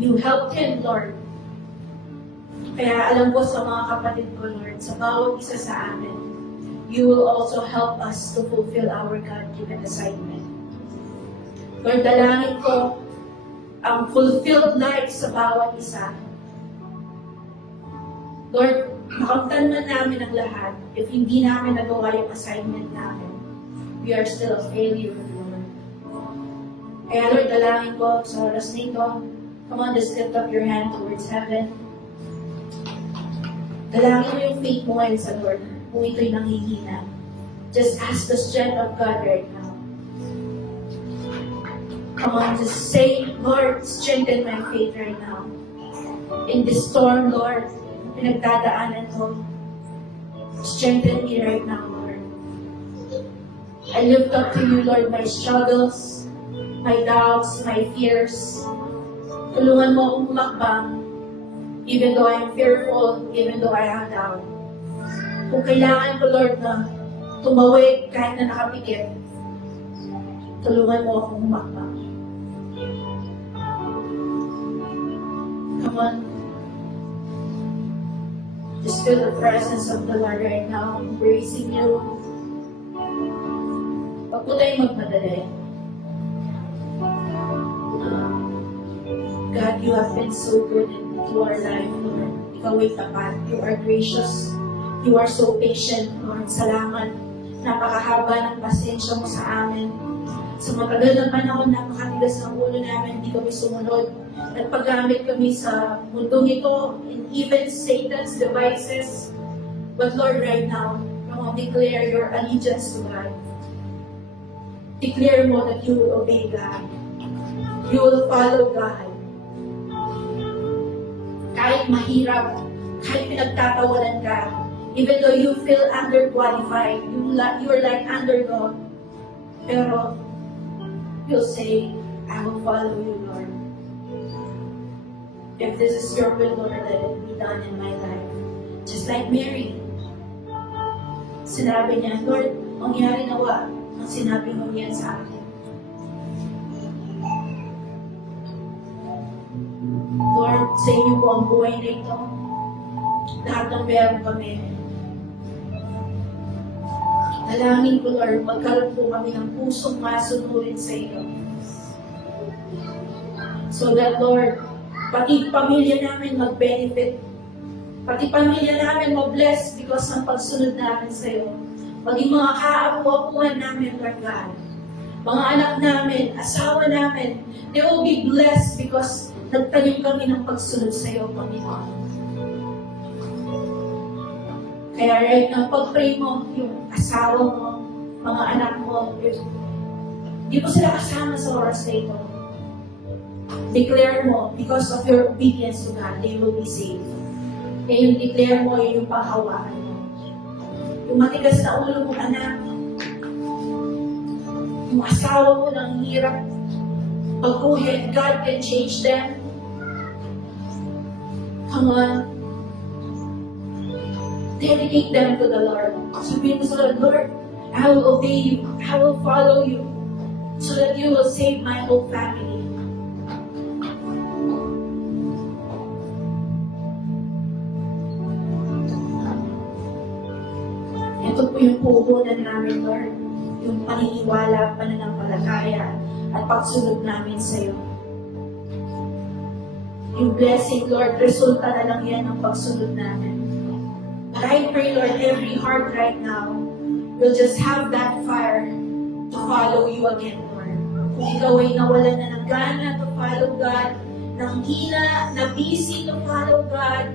you helped him, Lord. Kaya alam ko sa mga kapatid ko, Lord, sa bawat isa sa amin, you will also help us to fulfill our God-given assignment. Lord, dalangin ko ang fulfilled life sa bawat isa. Lord, makamtan man namin ang lahat, if hindi namin nagawa yung assignment namin, we are still a failure, Lord. Kaya Lord, dalangin ko sa oras nito, come on, just lift up your hand towards heaven. Dalangin mo yung faith mo ngayon sa Lord, kung ito'y nanghihina. Just ask the strength of God right now. Come on, just say, Lord, strengthen my faith right now. In this storm, Lord, pinagdadaanan ko, strengthen me right now, Lord. I lift up to you, Lord, my struggles, my doubts, my fears. Tulungan mo akong umakbang, even though I am fearful, even though I am down. Kung kailangan ko, Lord, na tumawid kahit na nakapikit, tulungan mo akong umakbang. Come on. Just feel the presence of the Lord right now, embracing you. Huwag po tayong magmadali. God, you have been so good into our life, Lord. Ikaw ay tapat. You are gracious. You are so patient, Lord. Salamat. Napakahaba ng pasensya mo sa amin. Sa matagal na panahon, napakatigas ng ulo namin, hindi kami sumunod. Nagpagamit kami sa mundong ito, and even Satan's devices. But Lord, right now, I want to declare your allegiance to God. Declare mo that you will obey God. You will follow God. Kahit mahirap, kahit pinagtatawanan ka, even though you feel underqualified, you're like underdog, pero you'll say, I will follow you, Lord. If this is your will, Lord, let it be done in my life. Just like Mary. Sinabi niya, Lord, mangyari nawa ang sinabi mo yan sa akin. Lord, sa inyo po ang buhay na ito. Lahat ng meron kami. Dalangin ko, Lord, magkaroon po kami ng pusong masunurin sa iyo. So that, Lord, pati pamilya namin mag-benefit. Pati pamilya namin mag-bless because ng pagsunod namin sa iyo. Maging mga kaapu-apuan namin, Lord God. Mga anak namin, asawa namin, they will be blessed because nagtanim kami ng pagsunod sa iyo, Panginoon. Kaya right now, pag-pray mo yung asawa mo, mga anak mo, if Hindi mo sila kasama sa oras na ito. Declare mo, because of your obedience to God, they will be saved. Kaya yung declare mo, yun yung panghawakan mo. Yung matigas na ulo mong anak, yung asawa mo nang hirap, pagkuhin, God can change them. Come on. Dedicate them to the Lord. Sabihin mo sa Lord, Lord, I will obey you. I will follow you so that you will save my whole family. Ito po yung puhunan namin, Lord. Yung paniniwala, pananampalataya, at pagsunod namin sa iyo. Yung blessing, Lord, resulta na lang yan ng pagsunod namin. But I pray, Lord, every heart right now will just have that fire to follow you again, Lord. Kung ikaw ay nawalan na ng gana to follow God, ng hina, na busy to follow God,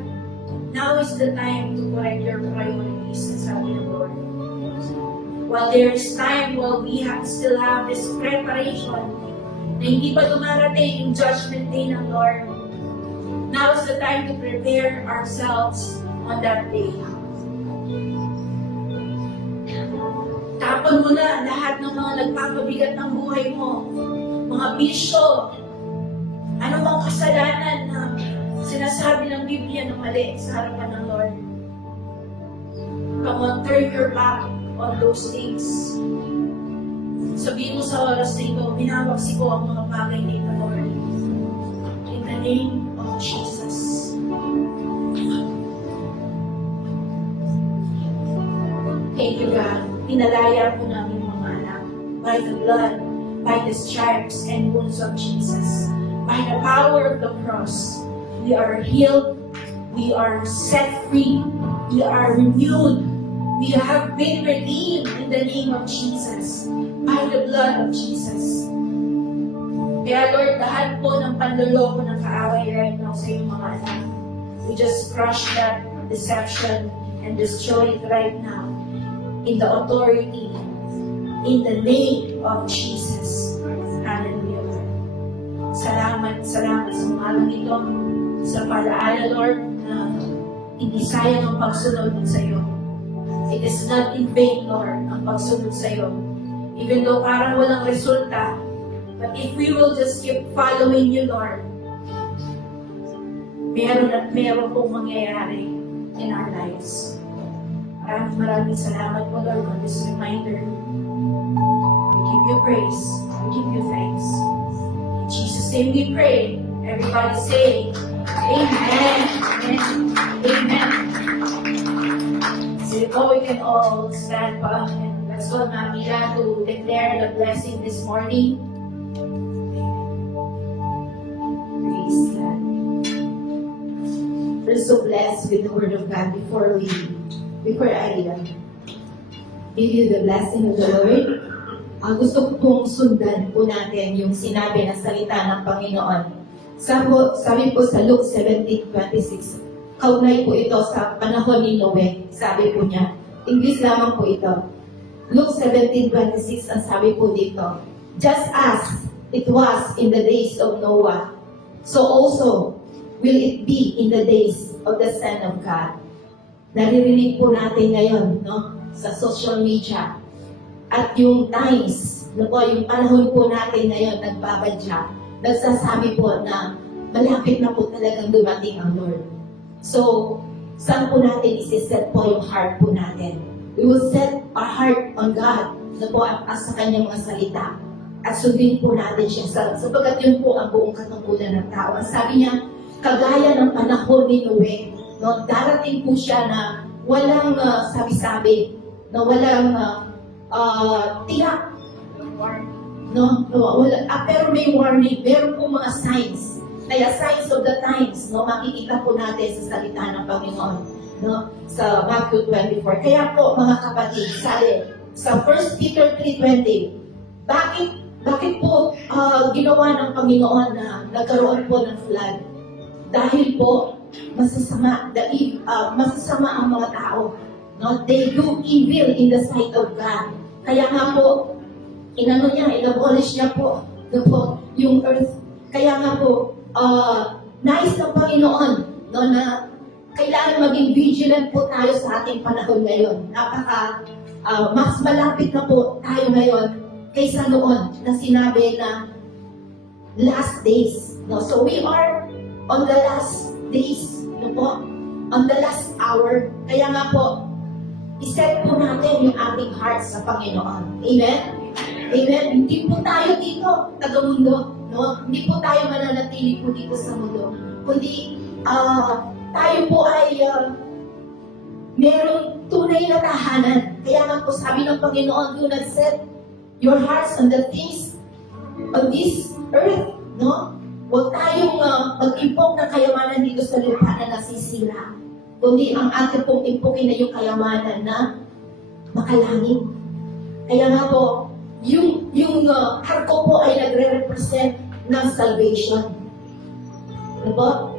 now is the time to correct your priorities, sabi ng Lord. While there's time, while we still have this preparation, na hindi pa dumarating yung judgment day ng Lord, now is the time to prepare ourselves on that day. Tapon mo na lahat ng mga nagpapabigat ng buhay mo, mga bisyo, ano bang kasalanan na sinasabi ng Biblia na mali sa harapan ng Lord. Come on, turn your back on those things. Sabihin mo sa oras na ito, binawaksi ko ang mga bagay na ito, Lord. In the name of Jesus. Thank you, God. Pinalaya po namin mga anak by the blood, by the stripes and wounds of Jesus. By the power of the cross, we are healed, we are set free, we are renewed, we have been redeemed in the name of Jesus, by the blood of Jesus. Kaya Lord, lahat po ng panloloko ng kaaway right now sa iyong mga anak, we just crush that deception and destroy it right now in the authority, in the name of Jesus. Hallelujah, Lord. Salamat sa umagang ito, sa palaala, Lord, na hindi sayang ang pagsunod sa iyo. It is not in vain, Lord, ang pagsunod sa iyo. Even though parang walang resulta, but if we will just keep following you, Lord, meron at meron pong mangyayari in our lives. Maraming salamat po, Lord, on this reminder. We give you praise. We give you thanks. In Jesus' name we pray. Everybody say, Amen. Amen. Amen. So now we can all stand up and let's go, Mamila, to declare the blessing this morning. Praise God. We're so blessed with the Word of God before I give you the blessing of the Lord. Gusto ko pong sundan po natin yung sinabi na salita ng Panginoon. Sabi po sa Luke 17:26, kaunay po ito sa panahon ni Noe. Sabi po niya, English lamang po ito. Luke 17:26 ang sabi po dito, just as it was in the days of Noah, so also will it be in the days of the Son of God. Naririnig po natin ngayon, no, sa social media. At yung times, yung panahon po natin ngayon, nagbabadya, nagsasabi po na malapit na po talagang dumating ang Lord. So, saan po natin isi-set po yung heart po natin? We will set our heart on God, na po sa kanyang mga salita. At sundin po natin siya, sapagkat yun po ang buong katungkulan ng tao. Sabi niya, kagaya ng panahon ni Noe, no, darating po siya na walang sabi-sabi, na walang tiyak. No, wala. Pero may warning, meron po mga signs. Kaya signs of the times, no, makikita po natin sa salita ng Panginoon, no, sa Matthew 24. Kaya po, mga kapatid, sa 1 Peter 3:20, bakit po ginawa ng Panginoon na nagkaroon po ng flood? Dahil po, masasama ang mga tao. No? They do evil in the sight of God. Kaya nga po, inabolish niya po, yung earth. Kaya nga po, nais ng Panginoon, no, na kailangan maging vigilant po tayo sa ating panahon ngayon. Mas malapit na po tayo ngayon kaysa noon na sinabi na last days. No? So we are on the last days, no po? On the last hour. Kaya nga po, iset po natin yung ating hearts sa Panginoon. Amen? Amen? Hindi po tayo dito, taga-mundo. No? Hindi po tayo mananatili po dito sa mundo. Kundi, tayo po ay merong tunay na tahanan. Kaya nga po sabi ng Panginoon, do not set your hearts on the things of this earth. No? Huwag tayong mag-impok ng kayamanan dito sa lupa na nasisira. Kundi ang ating pong impokin na yung kayamanan na makalangit. Kaya nga po, yung harko po ay nagre-represent ng salvation. Diba?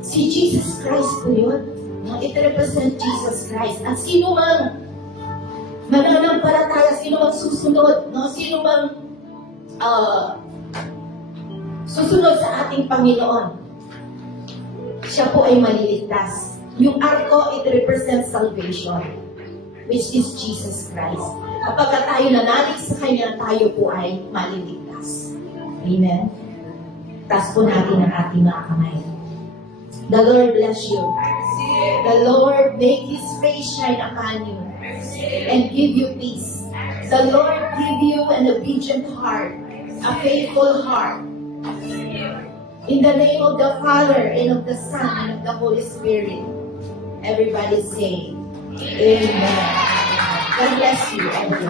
Si Jesus Christ po yun. It represent Jesus Christ. At sino mang mananampalataya, sino mang susunod, no? Sino mang susunod sa ating Panginoon, siya po ay maliligtas. Yung arko, it represents salvation, which is Jesus Christ. Kapag tayo nanalig sa Kanya, tayo po ay maliligtas. Amen? Taas po natin ang ating mga kamay. The Lord bless you. The Lord make His face shine upon you and give you peace. The Lord give you an obedient heart, a faithful heart. In the name of the Father, and of the Son, and of the Holy Spirit. Everybody say, Amen. God bless you, everyone.